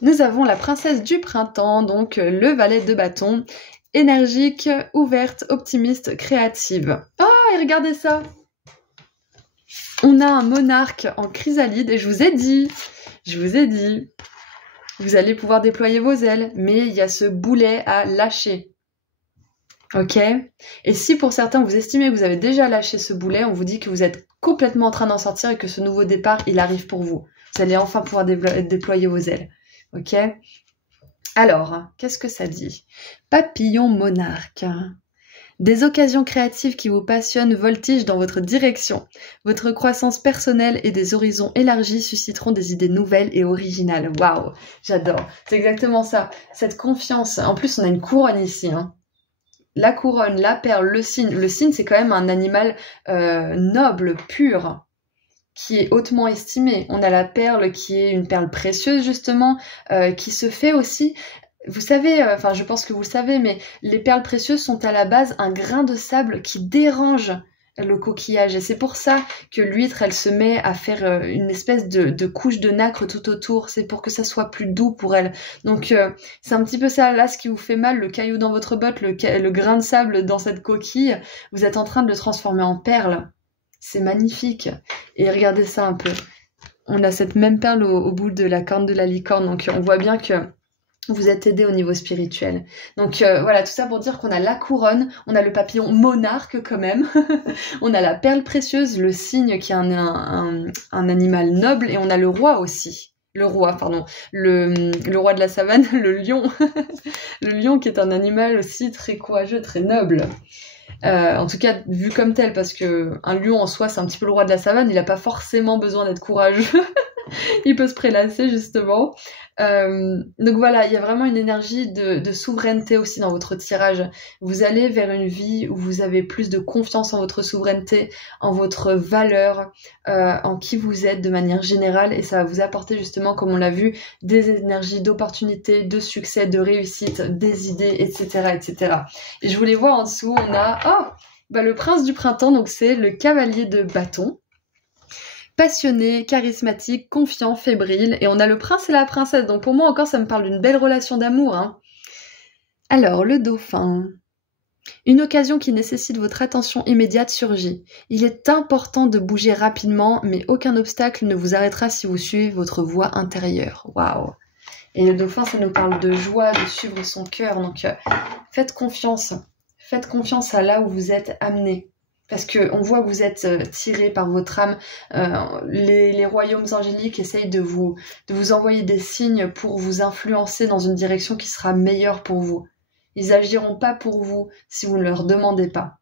Nous avons la princesse du printemps, donc le valet de bâton, énergique, ouverte, optimiste, créative. Oh, et regardez ça! On a un monarque en chrysalide et je vous ai dit, vous allez pouvoir déployer vos ailes, mais il y a ce boulet à lâcher. Ok? Et si pour certains vous estimez que vous avez déjà lâché ce boulet, on vous dit que vous êtes complètement en train d'en sortir et que ce nouveau départ, il arrive pour vous. Vous allez enfin pouvoir déployer vos ailes. Ok? Alors, qu'est-ce que ça dit? Papillon monarque. Des occasions créatives qui vous passionnent voltigent dans votre direction. Votre croissance personnelle et des horizons élargis susciteront des idées nouvelles et originales. Waouh, j'adore. C'est exactement ça. Cette confiance. En plus, on a une couronne ici, hein. La couronne, la perle, le cygne. Le cygne, c'est quand même un animal noble, pur, qui est hautement estimé. On a la perle qui est une perle précieuse, justement, qui se fait aussi... Vous savez, enfin je pense que vous le savez, mais les perles précieuses sont à la base un grain de sable qui dérange le coquillage. Et c'est pour ça que l'huître, elle se met à faire une espèce de couche de nacre tout autour. C'est pour que ça soit plus doux pour elle. Donc c'est un petit peu ça, là, ce qui vous fait mal, le caillou dans votre botte, le grain de sable dans cette coquille. Vous êtes en train de le transformer en perle. C'est magnifique. Et regardez ça un peu. On a cette même perle au bout de la corne de la licorne. Donc on voit bien que vous êtes aidé au niveau spirituel. Donc voilà, tout ça pour dire qu'on a la couronne, on a le papillon monarque quand même, on a la perle précieuse, le cygne qui est un animal noble, et on a le roi aussi. Le roi de la savane, le lion. Le lion qui est un animal aussi très courageux, très noble. En tout cas, vu comme tel, parce que un lion en soi, c'est un petit peu le roi de la savane, il n'a pas forcément besoin d'être courageux. Il peut se prélasser, justement. Donc voilà, il y a vraiment une énergie de souveraineté aussi dans votre tirage. Vous allez vers une vie où vous avez plus de confiance en votre souveraineté, en votre valeur, en qui vous êtes de manière générale, et ça va vous apporter justement, comme on l'a vu, des énergies d'opportunité, de succès, de réussite, des idées, etc., etc. Et je voulais voir en dessous, on a le prince du printemps, donc c'est le cavalier de bâton. passionné, charismatique, confiant, fébrile. Et on a le prince et la princesse. Donc pour moi encore, ça me parle d'une belle relation d'amour. Hein. Alors, le dauphin. Une occasion qui nécessite votre attention immédiate surgit. Il est important de bouger rapidement, mais aucun obstacle ne vous arrêtera si vous suivez votre voie intérieure. Waouh! Et le dauphin, ça nous parle de joie, de suivre son cœur. Donc, faites confiance. Faites confiance à là où vous êtes amené. Parce qu'on voit que vous êtes tiré par votre âme. Les royaumes angéliques essayent de vous envoyer des signes pour vous influencer dans une direction qui sera meilleure pour vous. Ils agiront pas pour vous si vous ne leur demandez pas.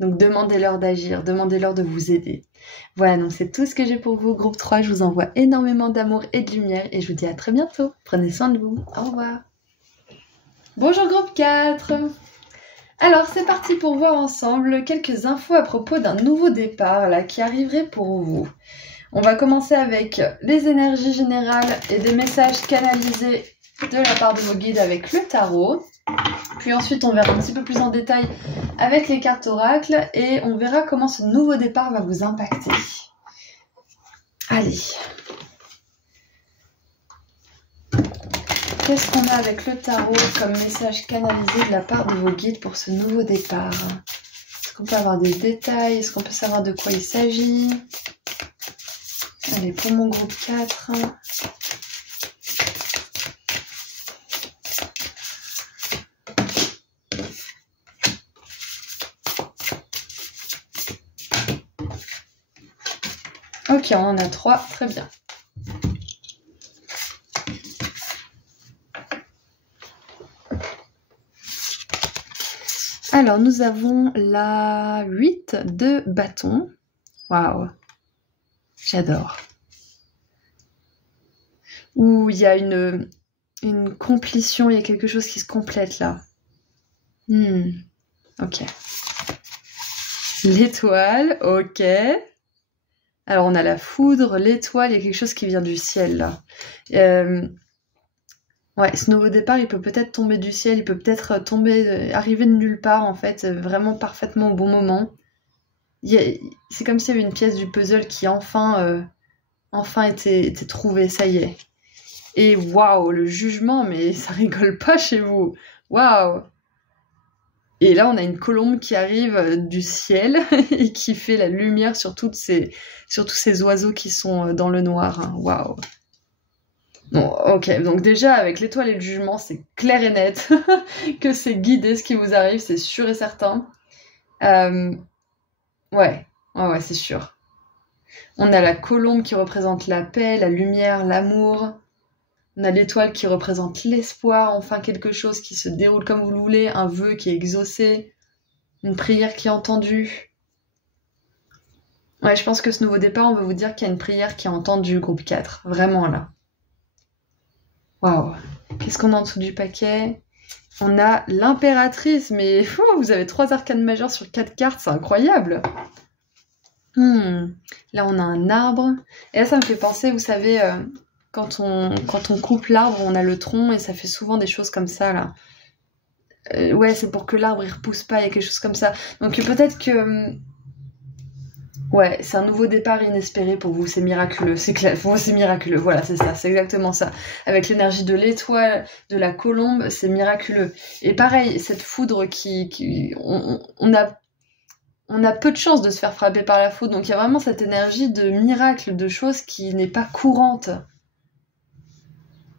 Donc demandez-leur d'agir, demandez-leur de vous aider. Voilà, donc c'est tout ce que j'ai pour vous. Groupe 3, je vous envoie énormément d'amour et de lumière et je vous dis à très bientôt. Prenez soin de vous. Au revoir. Bonjour groupe 4. Alors c'est parti pour voir ensemble quelques infos à propos d'un nouveau départ là qui arriverait pour vous. On va commencer avec les énergies générales et des messages canalisés de la part de vos guides avec le tarot. Puis ensuite, on verra un petit peu plus en détail avec les cartes oracles et on verra comment ce nouveau départ va vous impacter. Allez. Qu'est-ce qu'on a avec le tarot comme message canalisé de la part de vos guides pour ce nouveau départ? Est-ce qu'on peut avoir des détails? Est-ce qu'on peut savoir de quoi il s'agit? Allez, pour mon groupe 4... Ok, on en a 3, très bien. Alors, nous avons la 8 de bâton. Waouh, j'adore. Où il y a une complétion, il y a quelque chose qui se complète là. Ok. L'étoile, ok. Alors on a la foudre, l'étoile, il y a quelque chose qui vient du ciel là. Ouais, ce nouveau départ, il peut peut-être tomber du ciel, il peut peut-être arriver de nulle part en fait, vraiment parfaitement au bon moment. C'est comme s'il y avait une pièce du puzzle qui enfin était trouvée, ça y est. Et waouh, le jugement, mais ça rigole pas chez vous. Waouh! Et là, on a une colombe qui arrive du ciel et qui fait la lumière sur tous ces oiseaux qui sont dans le noir. Waouh! Bon, ok, donc déjà, avec l'étoile et le jugement, c'est clair et net que c'est guidé ce qui vous arrive, c'est sûr et certain. Ouais, c'est sûr. On a la colombe qui représente la paix, la lumière, l'amour. On a l'étoile qui représente l'espoir, enfin quelque chose qui se déroule comme vous le voulez, un vœu qui est exaucé, une prière qui est entendue. Ouais, je pense que ce nouveau départ, on veut vous dire qu'il y a une prière qui est entendue, groupe 4. Vraiment là. Waouh. Qu'est-ce qu'on a en dessous du paquet? On a l'impératrice, mais vous avez 3 arcanes majeures sur 4 cartes, c'est incroyable. Là, on a un arbre. Et là, ça me fait penser, vous savez... Quand on coupe l'arbre, on a le tronc et ça fait souvent des choses comme ça, là. Ouais, c'est pour que l'arbre, il repousse pas, il y a quelque chose comme ça. Donc peut-être que... Ouais, c'est un nouveau départ inespéré pour vous, c'est miraculeux, c'est clair. Pour vous, c'est miraculeux, voilà, c'est ça, c'est exactement ça. Avec l'énergie de l'étoile, de la colombe, c'est miraculeux. Et pareil, cette foudre on a peu de chance de se faire frapper par la foudre, donc il y a vraiment cette énergie de miracle, de choses qui n'est pas courante.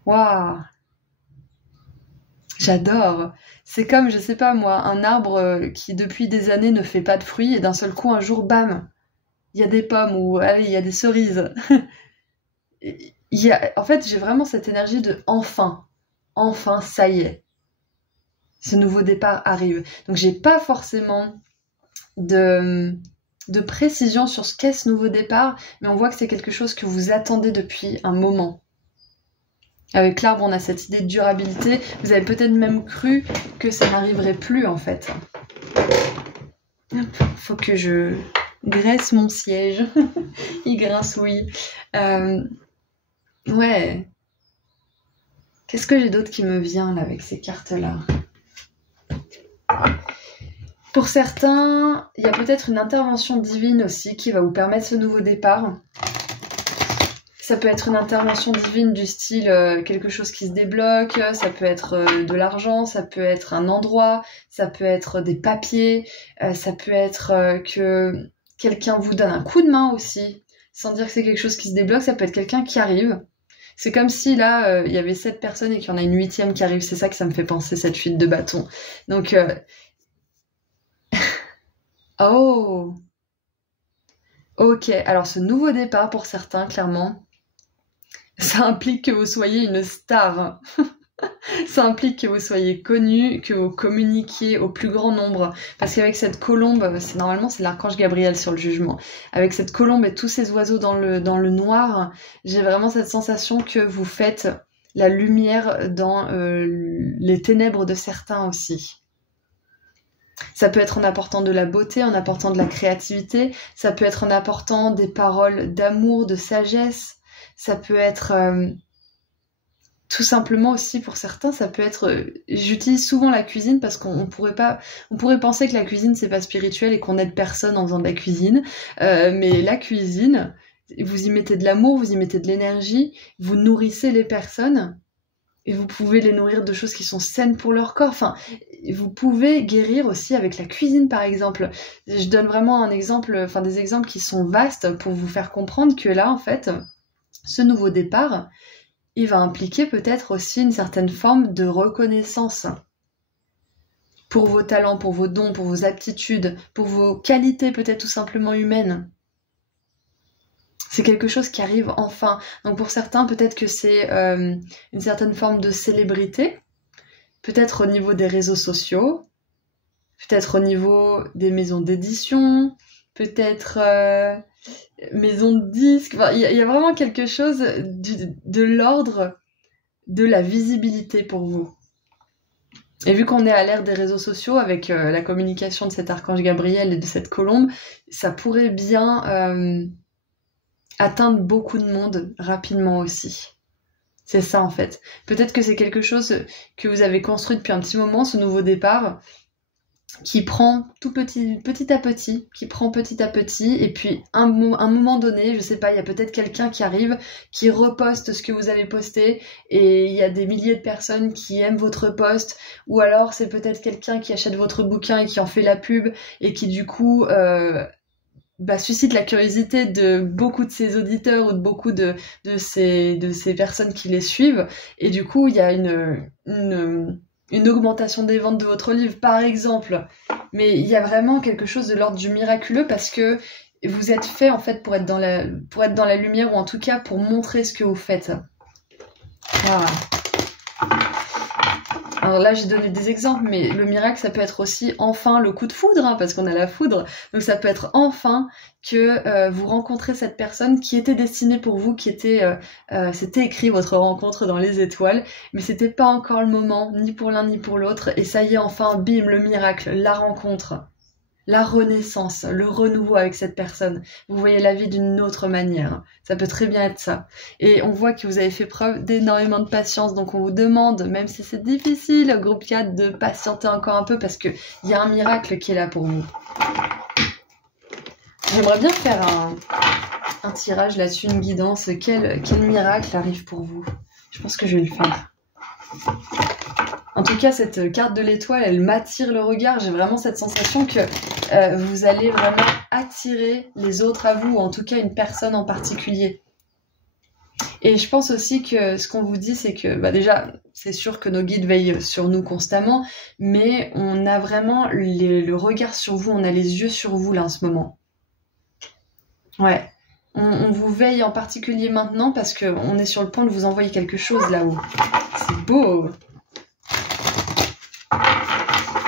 Waouh, j'adore. C'est comme, je sais pas moi, un arbre qui depuis des années ne fait pas de fruits et d'un seul coup, un jour, bam, il y a des pommes ou allez, il y a des cerises. En fait, j'ai vraiment cette énergie de enfin, ça y est. Ce nouveau départ arrive. Donc, j'ai pas forcément de précision sur ce qu'est ce nouveau départ, mais on voit que c'est quelque chose que vous attendez depuis un moment. Avec l'arbre, on a cette idée de durabilité. Vous avez peut-être même cru que ça n'arriverait plus, en fait. Faut que je graisse mon siège. Il grince, oui. Ouais. Qu'est-ce que j'ai d'autre qui me vient, là, avec ces cartes-là? Pour certains, il y a peut-être une intervention divine aussi qui va vous permettre ce nouveau départ. Ça peut être une intervention divine du style quelque chose qui se débloque, ça peut être de l'argent, ça peut être un endroit, ça peut être des papiers, ça peut être que quelqu'un vous donne un coup de main aussi, sans dire que c'est quelque chose qui se débloque, ça peut être quelqu'un qui arrive. C'est comme si là, il y avait 7 personnes et qu'il y en a une 8e qui arrive, c'est ça que ça me fait penser, cette fuite de bâton. Donc, oh, ok, alors ce nouveau départ pour certains, clairement, ça implique que vous soyez une star. Ça implique que vous soyez connu, que vous communiquiez au plus grand nombre. Parce qu'avec cette colombe, normalement c'est l'archange Gabriel sur le jugement. Avec cette colombe et tous ces oiseaux dans le noir, j'ai vraiment cette sensation que vous faites la lumière dans les ténèbres de certains aussi. Ça peut être en apportant de la beauté, en apportant de la créativité, ça peut être en apportant des paroles d'amour, de sagesse, ça peut être tout simplement aussi pour certains, ça peut être... J'utilise souvent la cuisine parce qu'on pourrait penser que la cuisine c'est pas spirituel et qu'on aide personne en faisant de la cuisine, mais la cuisine, vous y mettez de l'amour, vous y mettez de l'énergie, vous nourrissez les personnes et vous pouvez les nourrir de choses qui sont saines pour leur corps. Enfin, vous pouvez guérir aussi avec la cuisine, par exemple. Je donne vraiment un exemple, enfin des exemples qui sont vastes pour vous faire comprendre que là, en fait, ce nouveau départ, il va impliquer peut-être aussi une certaine forme de reconnaissance pour vos talents, pour vos dons, pour vos aptitudes, pour vos qualités peut-être tout simplement humaines. C'est quelque chose qui arrive enfin. Donc pour certains, peut-être que c'est une certaine forme de célébrité, peut-être au niveau des réseaux sociaux, peut-être au niveau des maisons d'édition, peut-être maisons de disques. Enfin, il y a vraiment quelque chose de l'ordre de la visibilité pour vous. Et vu qu'on est à l'ère des réseaux sociaux, avec la communication de cet archange Gabriel et de cette colombe, ça pourrait bien... atteindre beaucoup de monde rapidement aussi. C'est ça en fait. Peut-être que c'est quelque chose que vous avez construit depuis un petit moment, ce nouveau départ, qui prend petit à petit, et puis un moment donné, je sais pas, il y a peut-être quelqu'un qui arrive, qui reposte ce que vous avez posté, et il y a des milliers de personnes qui aiment votre post, ou alors c'est peut-être quelqu'un qui achète votre bouquin et qui en fait la pub, et qui du coup... suscite la curiosité de beaucoup de ses auditeurs ou de beaucoup de ces personnes qui les suivent, et du coup il y a une augmentation des ventes de votre livre par exemple, mais il y a vraiment quelque chose de l'ordre du miraculeux parce que vous êtes fait en fait pour être dans la lumière, ou en tout cas pour montrer ce que vous faites. Voilà. Alors là, j'ai donné des exemples, mais le miracle, ça peut être aussi enfin le coup de foudre, hein, parce qu'on a la foudre. Donc ça peut être enfin que vous rencontrez cette personne qui était destinée pour vous, c'était écrit votre rencontre dans les étoiles, mais c'était pas encore le moment, ni pour l'un ni pour l'autre. Et ça y est, enfin, bim, le miracle, la rencontre, la renaissance, le renouveau avec cette personne. Vous voyez la vie d'une autre manière. Ça peut très bien être ça. Et on voit que vous avez fait preuve d'énormément de patience, donc on vous demande, même si c'est difficile, au groupe 4, de patienter encore un peu parce qu'il y a un miracle qui est là pour vous. J'aimerais bien faire un tirage là-dessus, une guidance. Quel miracle arrive pour vous? Je pense que je vais le faire. En tout cas, cette carte de l'étoile, elle m'attire le regard. J'ai vraiment cette sensation que vous allez vraiment attirer les autres à vous, ou en tout cas une personne en particulier. Et je pense aussi que ce qu'on vous dit, c'est que déjà, c'est sûr que nos guides veillent sur nous constamment, mais on a vraiment le regard sur vous, on a les yeux sur vous là en ce moment. Ouais. On vous veille en particulier maintenant parce qu'on est sur le point de vous envoyer quelque chose là-haut. C'est beau!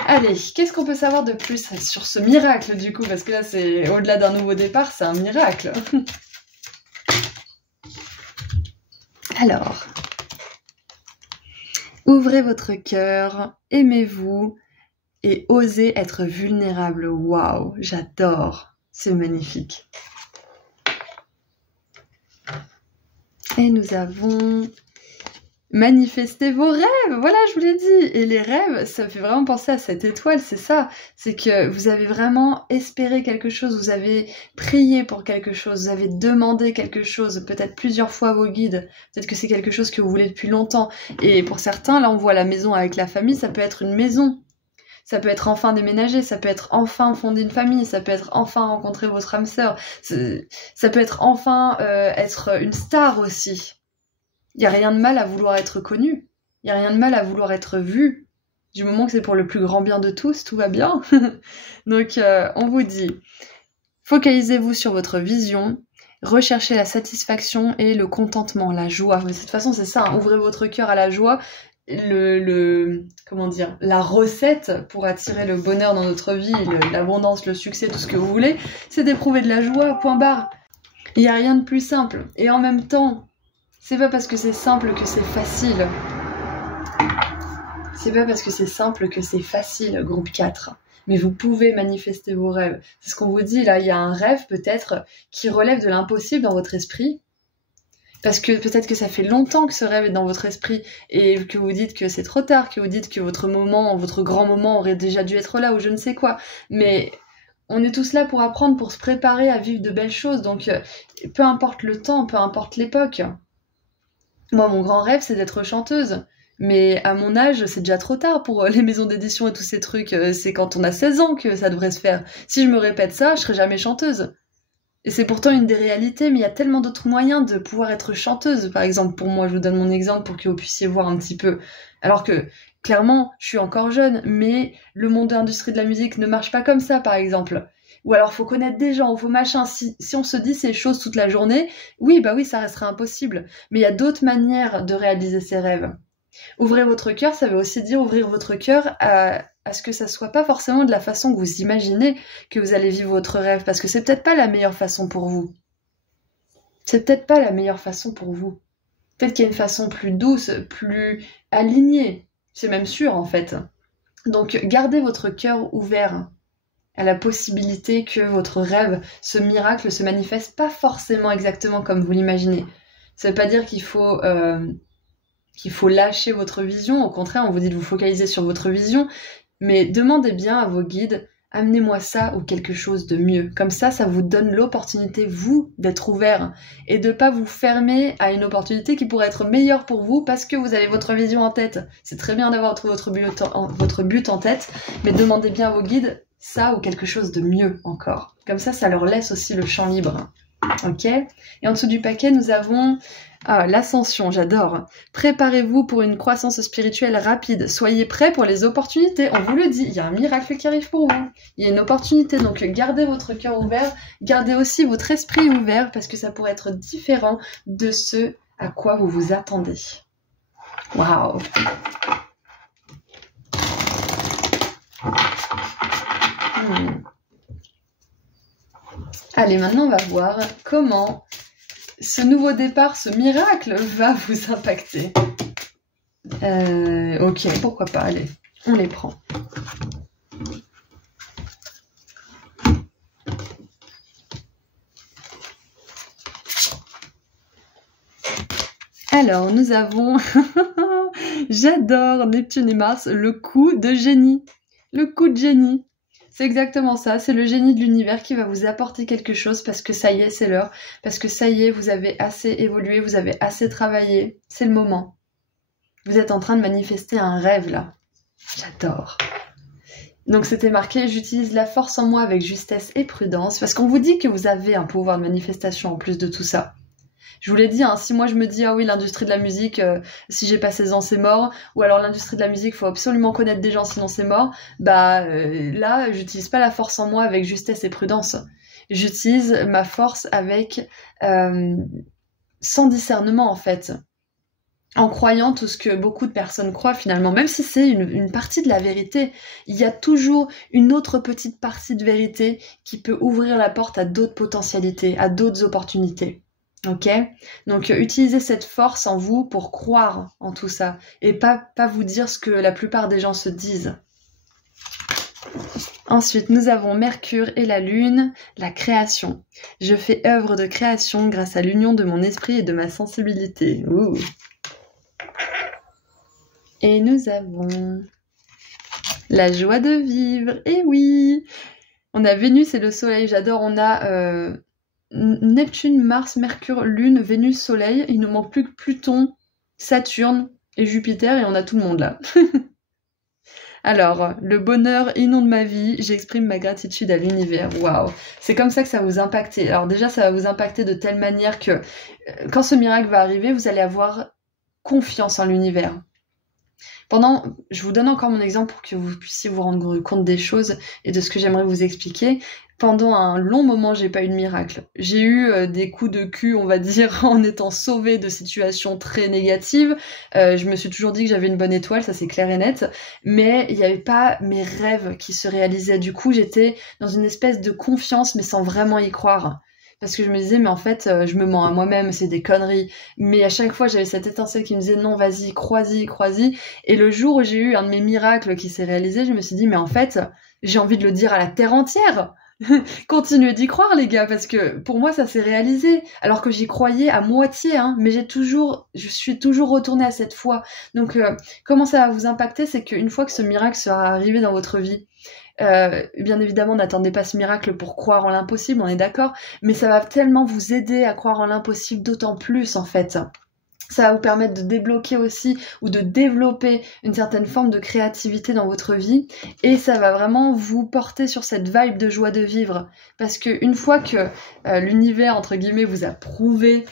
Allez, qu'est-ce qu'on peut savoir de plus sur ce miracle du coup? Parce que là, c'est au-delà d'un nouveau départ, c'est un miracle. Alors, ouvrez votre cœur, aimez-vous et osez être vulnérable. Waouh, j'adore, c'est magnifique. Et nous avons Manifestez vos rêves, voilà, je vous l'ai dit. Et les rêves, ça me fait vraiment penser à cette étoile, c'est ça. C'est que vous avez vraiment espéré quelque chose, vous avez prié pour quelque chose, vous avez demandé quelque chose, peut-être plusieurs fois à vos guides. Peut-être que c'est quelque chose que vous voulez depuis longtemps. Et pour certains, là on voit la maison avec la famille, ça peut être une maison. Ça peut être enfin déménager, ça peut être enfin fonder une famille, ça peut être enfin rencontrer votre âme sœur, ça peut être enfin être une star aussi. Il n'y a rien de mal à vouloir être connu, il n'y a rien de mal à vouloir être vu. Du moment que c'est pour le plus grand bien de tous, tout va bien. Donc on vous dit, focalisez-vous sur votre vision, recherchez la satisfaction et le contentement, la joie. Mais de toute façon c'est ça, hein, ouvrez votre cœur à la joie. Comment dire, la recette pour attirer le bonheur dans notre vie, l'abondance, le succès, tout ce que vous voulez, c'est d'éprouver de la joie, point barre. Il n'y a rien de plus simple. Et en même temps, c'est pas parce que c'est simple que c'est facile. C'est pas parce que c'est simple que c'est facile, groupe 4. Mais vous pouvez manifester vos rêves. C'est ce qu'on vous dit là, il y a un rêve peut-être qui relève de l'impossible dans votre esprit. Parce que peut-être que ça fait longtemps que ce rêve est dans votre esprit et que vous dites que c'est trop tard, que vous dites que votre moment, votre grand moment aurait déjà dû être là ou je ne sais quoi. Mais on est tous là pour apprendre, pour se préparer à vivre de belles choses. Donc peu importe le temps, peu importe l'époque. Moi, mon grand rêve, c'est d'être chanteuse. Mais à mon âge, c'est déjà trop tard pour les maisons d'édition et tous ces trucs. C'est quand on a 16 ans que ça devrait se faire. Si je me répète ça, je serai jamais chanteuse. Et c'est pourtant une des réalités, mais il y a tellement d'autres moyens de pouvoir être chanteuse. Par exemple, pour moi, je vous donne mon exemple pour que vous puissiez voir un petit peu. Alors que, clairement, je suis encore jeune, mais le monde de l'industrie de la musique ne marche pas comme ça, par exemple. Ou alors, faut connaître des gens, ou faut machin. Si on se dit ces choses toute la journée, oui, ça resterait impossible. Mais il y a d'autres manières de réaliser ses rêves. Ouvrir votre cœur, ça veut aussi dire ouvrir votre cœur à ce que ça soit pas forcément de la façon que vous imaginez que vous allez vivre votre rêve, parce que c'est peut-être pas la meilleure façon pour vous. C'est peut-être pas la meilleure façon pour vous. Peut-être qu'il y a une façon plus douce, plus alignée. C'est même sûr, en fait. Donc, gardez votre cœur ouvert à la possibilité que votre rêve, ce miracle, se manifeste pas forcément exactement comme vous l'imaginez. Ça veut pas dire qu'il faut lâcher votre vision. Au contraire, on vous dit de vous focaliser sur votre vision, mais demandez bien à vos guides, amenez-moi ça ou quelque chose de mieux. Comme ça vous donne l'opportunité, vous, d'être ouvert et de pas vous fermer à une opportunité qui pourrait être meilleure pour vous parce que vous avez votre vision en tête. C'est très bien d'avoir votre but en tête, mais demandez bien à vos guides ça ou quelque chose de mieux encore. Comme ça leur laisse aussi le champ libre. Ok ? Et en dessous du paquet, nous avons l'ascension, j'adore. Préparez-vous pour une croissance spirituelle rapide. Soyez prêts pour les opportunités. On vous le dit, il y a un miracle qui arrive pour vous. Il y a une opportunité, donc gardez votre cœur ouvert. Gardez aussi votre esprit ouvert parce que ça pourrait être différent de ce à quoi vous vous attendez. Waouh! Allez, maintenant on va voir comment ce nouveau départ, ce miracle va vous impacter. Ok, pourquoi pas, allez, on les prend. Alors, nous avons, j'adore Neptune et Mars, le coup de génie. Le coup de génie. C'est exactement ça, c'est le génie de l'univers qui va vous apporter quelque chose parce que ça y est, c'est l'heure. Parce que ça y est, vous avez assez évolué, vous avez assez travaillé. C'est le moment. Vous êtes en train de manifester un rêve là. J'adore. Donc c'était marqué, j'utilise la force en moi avec justesse et prudence parce qu'on vous dit que vous avez un pouvoir de manifestation en plus de tout ça. Je vous l'ai dit, hein, si moi je me dis, ah oui, l'industrie de la musique, si j'ai pas 16 ans, c'est mort, ou alors l'industrie de la musique, faut absolument connaître des gens, sinon c'est mort, là, j'utilise pas la force en moi avec justesse et prudence. J'utilise ma force avec sans discernement, en fait. En croyant tout ce que beaucoup de personnes croient finalement, même si c'est une partie de la vérité, il y a toujours une autre petite partie de vérité qui peut ouvrir la porte à d'autres potentialités, à d'autres opportunités. Ok ? Donc utilisez cette force en vous pour croire en tout ça et pas vous dire ce que la plupart des gens se disent. Ensuite, nous avons Mercure et la Lune, la création. Je fais œuvre de création grâce à l'union de mon esprit et de ma sensibilité. Ouh. Et nous avons la joie de vivre. Eh oui! On a Vénus et le Soleil, j'adore. On a Neptune, Mars, Mercure, Lune, Vénus, Soleil. Il nous manque plus que Pluton, Saturne et Jupiter et on a tout le monde là. Alors, le bonheur inonde ma vie, j'exprime ma gratitude à l'univers. Waouh, c'est comme ça que ça va vous impacter. Alors déjà, ça va vous impacter de telle manière que quand ce miracle va arriver, vous allez avoir confiance en l'univers. Je vous donne encore mon exemple pour que vous puissiez vous rendre compte des choses et de ce que j'aimerais vous expliquer. Pendant un long moment, j'ai pas eu de miracle. J'ai eu des coups de cul, on va dire, en étant sauvée de situations très négatives. Je me suis toujours dit que j'avais une bonne étoile, ça c'est clair et net. Mais il n'y avait pas mes rêves qui se réalisaient. Du coup, j'étais dans une espèce de confiance, mais sans vraiment y croire. Parce que je me disais, mais en fait, je me mens à moi-même, c'est des conneries. Mais à chaque fois, j'avais cette étincelle qui me disait, non, vas-y, crois-y, crois-y. Et le jour où j'ai eu un de mes miracles qui s'est réalisé, je me suis dit, mais en fait, j'ai envie de le dire à la terre entière. Continuez d'y croire, les gars, parce que pour moi, ça s'est réalisé. Alors que j'y croyais à moitié, hein. Mais je suis toujours retournée à cette foi. Donc, comment ça va vous impacter? C'est qu'une fois que ce miracle sera arrivé dans votre vie, bien évidemment, n'attendez pas ce miracle pour croire en l'impossible, on est d'accord, mais ça va tellement vous aider à croire en l'impossible d'autant plus, en fait. Ça va vous permettre de débloquer aussi ou de développer une certaine forme de créativité dans votre vie et ça va vraiment vous porter sur cette vibe de joie de vivre. Parce qu'une fois que l'univers, entre guillemets, vous a prouvé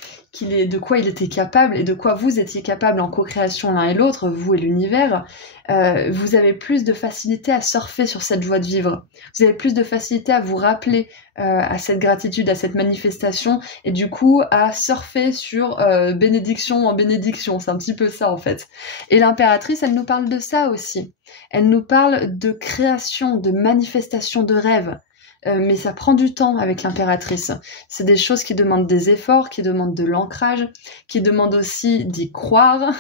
de quoi il était capable et de quoi vous étiez capable en co-création l'un et l'autre, vous et l'univers, vous avez plus de facilité à surfer sur cette joie de vivre. Vous avez plus de facilité à vous rappeler à cette gratitude, à cette manifestation et du coup à surfer sur bénédiction en bénédiction. C'est un petit peu ça en fait. Et l'impératrice, elle nous parle de ça aussi. Elle nous parle de création, de manifestation de rêves. Mais ça prend du temps avec l'impératrice. C'est des choses qui demandent des efforts, qui demandent de l'ancrage, qui demandent aussi d'y croire.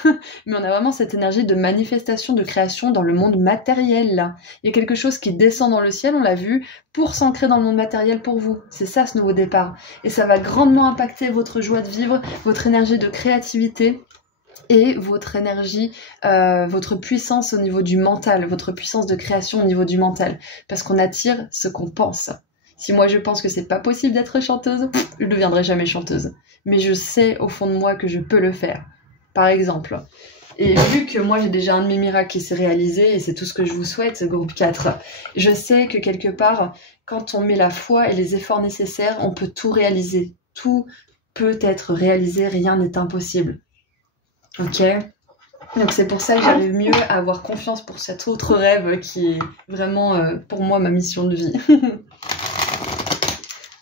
Mais on a vraiment cette énergie de manifestation, de création dans le monde matériel, là. Il y a quelque chose qui descend dans le ciel, on l'a vu, pour s'ancrer dans le monde matériel pour vous. C'est ça, ce nouveau départ. Et ça va grandement impacter votre joie de vivre, votre énergie de créativité, et votre énergie, votre puissance au niveau du mental, votre puissance de création au niveau du mental. Parce qu'on attire ce qu'on pense. Si moi je pense que c'est pas possible d'être chanteuse, je ne deviendrai jamais chanteuse. Mais je sais au fond de moi que je peux le faire. Par exemple. Et vu que moi j'ai déjà un de mes miracles qui s'est réalisé, et c'est tout ce que je vous souhaite, groupe 4, je sais que quelque part, quand on met la foi et les efforts nécessaires, on peut tout réaliser. Tout peut être réalisé, rien n'est impossible. Ok, donc c'est pour ça que j'arrive mieux à avoir confiance pour cet autre rêve qui est vraiment pour moi ma mission de vie.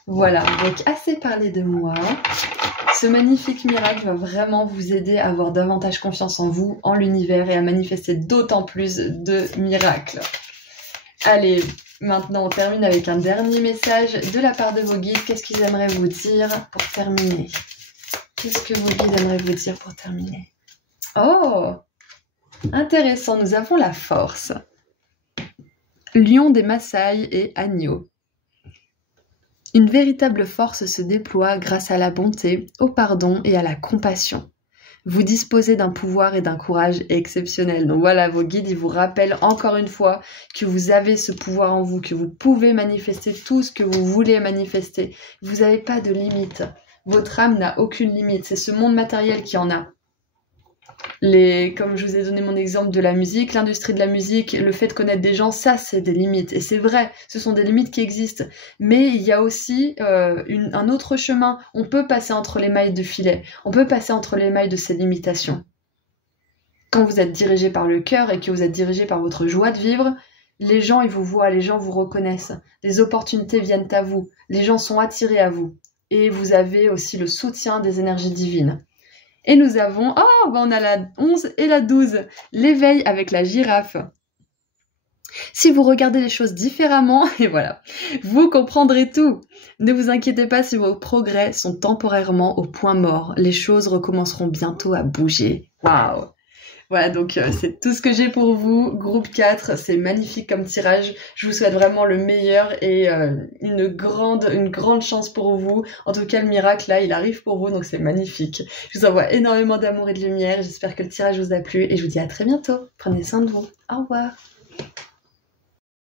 Voilà, donc assez parlé de moi. Ce magnifique miracle va vraiment vous aider à avoir davantage confiance en vous, en l'univers et à manifester d'autant plus de miracles. Allez, maintenant on termine avec un dernier message de la part de vos guides. Qu'est-ce qu'ils aimeraient vous dire pour terminer? Qu'est-ce que vos guides aimeraient vous dire pour terminer? Oh, intéressant, nous avons la force. Lion des Maasai et agneau. Une véritable force se déploie grâce à la bonté, au pardon et à la compassion. Vous disposez d'un pouvoir et d'un courage exceptionnels. Donc voilà, vos guides, ils vous rappellent encore une fois que vous avez ce pouvoir en vous, que vous pouvez manifester tout ce que vous voulez manifester. Vous n'avez pas de limite. Votre âme n'a aucune limite. C'est ce monde matériel qui en a. Comme je vous ai donné mon exemple de la musique, l'industrie de la musique, le fait de connaître des gens, ça c'est des limites. Et c'est vrai, ce sont des limites qui existent. Mais il y a aussi un autre chemin. On peut passer entre les mailles du filet. On peut passer entre les mailles de ces limitations. Quand vous êtes dirigé par le cœur et que vous êtes dirigé par votre joie de vivre, les gens ils vous voient, les gens vous reconnaissent. Les opportunités viennent à vous. Les gens sont attirés à vous. Et vous avez aussi le soutien des énergies divines. Et nous avons, on a la 11 et la 12, l'éveil avec la girafe. Si vous regardez les choses différemment, et voilà, vous comprendrez tout. Ne vous inquiétez pas si vos progrès sont temporairement au point mort. Les choses recommenceront bientôt à bouger. Waouh! Voilà, donc c'est tout ce que j'ai pour vous. Groupe 4, c'est magnifique comme tirage. Je vous souhaite vraiment le meilleur et une grande chance pour vous. En tout cas, le miracle, là, il arrive pour vous, donc c'est magnifique. Je vous envoie énormément d'amour et de lumière. J'espère que le tirage vous a plu et je vous dis à très bientôt. Prenez soin de vous. Au revoir.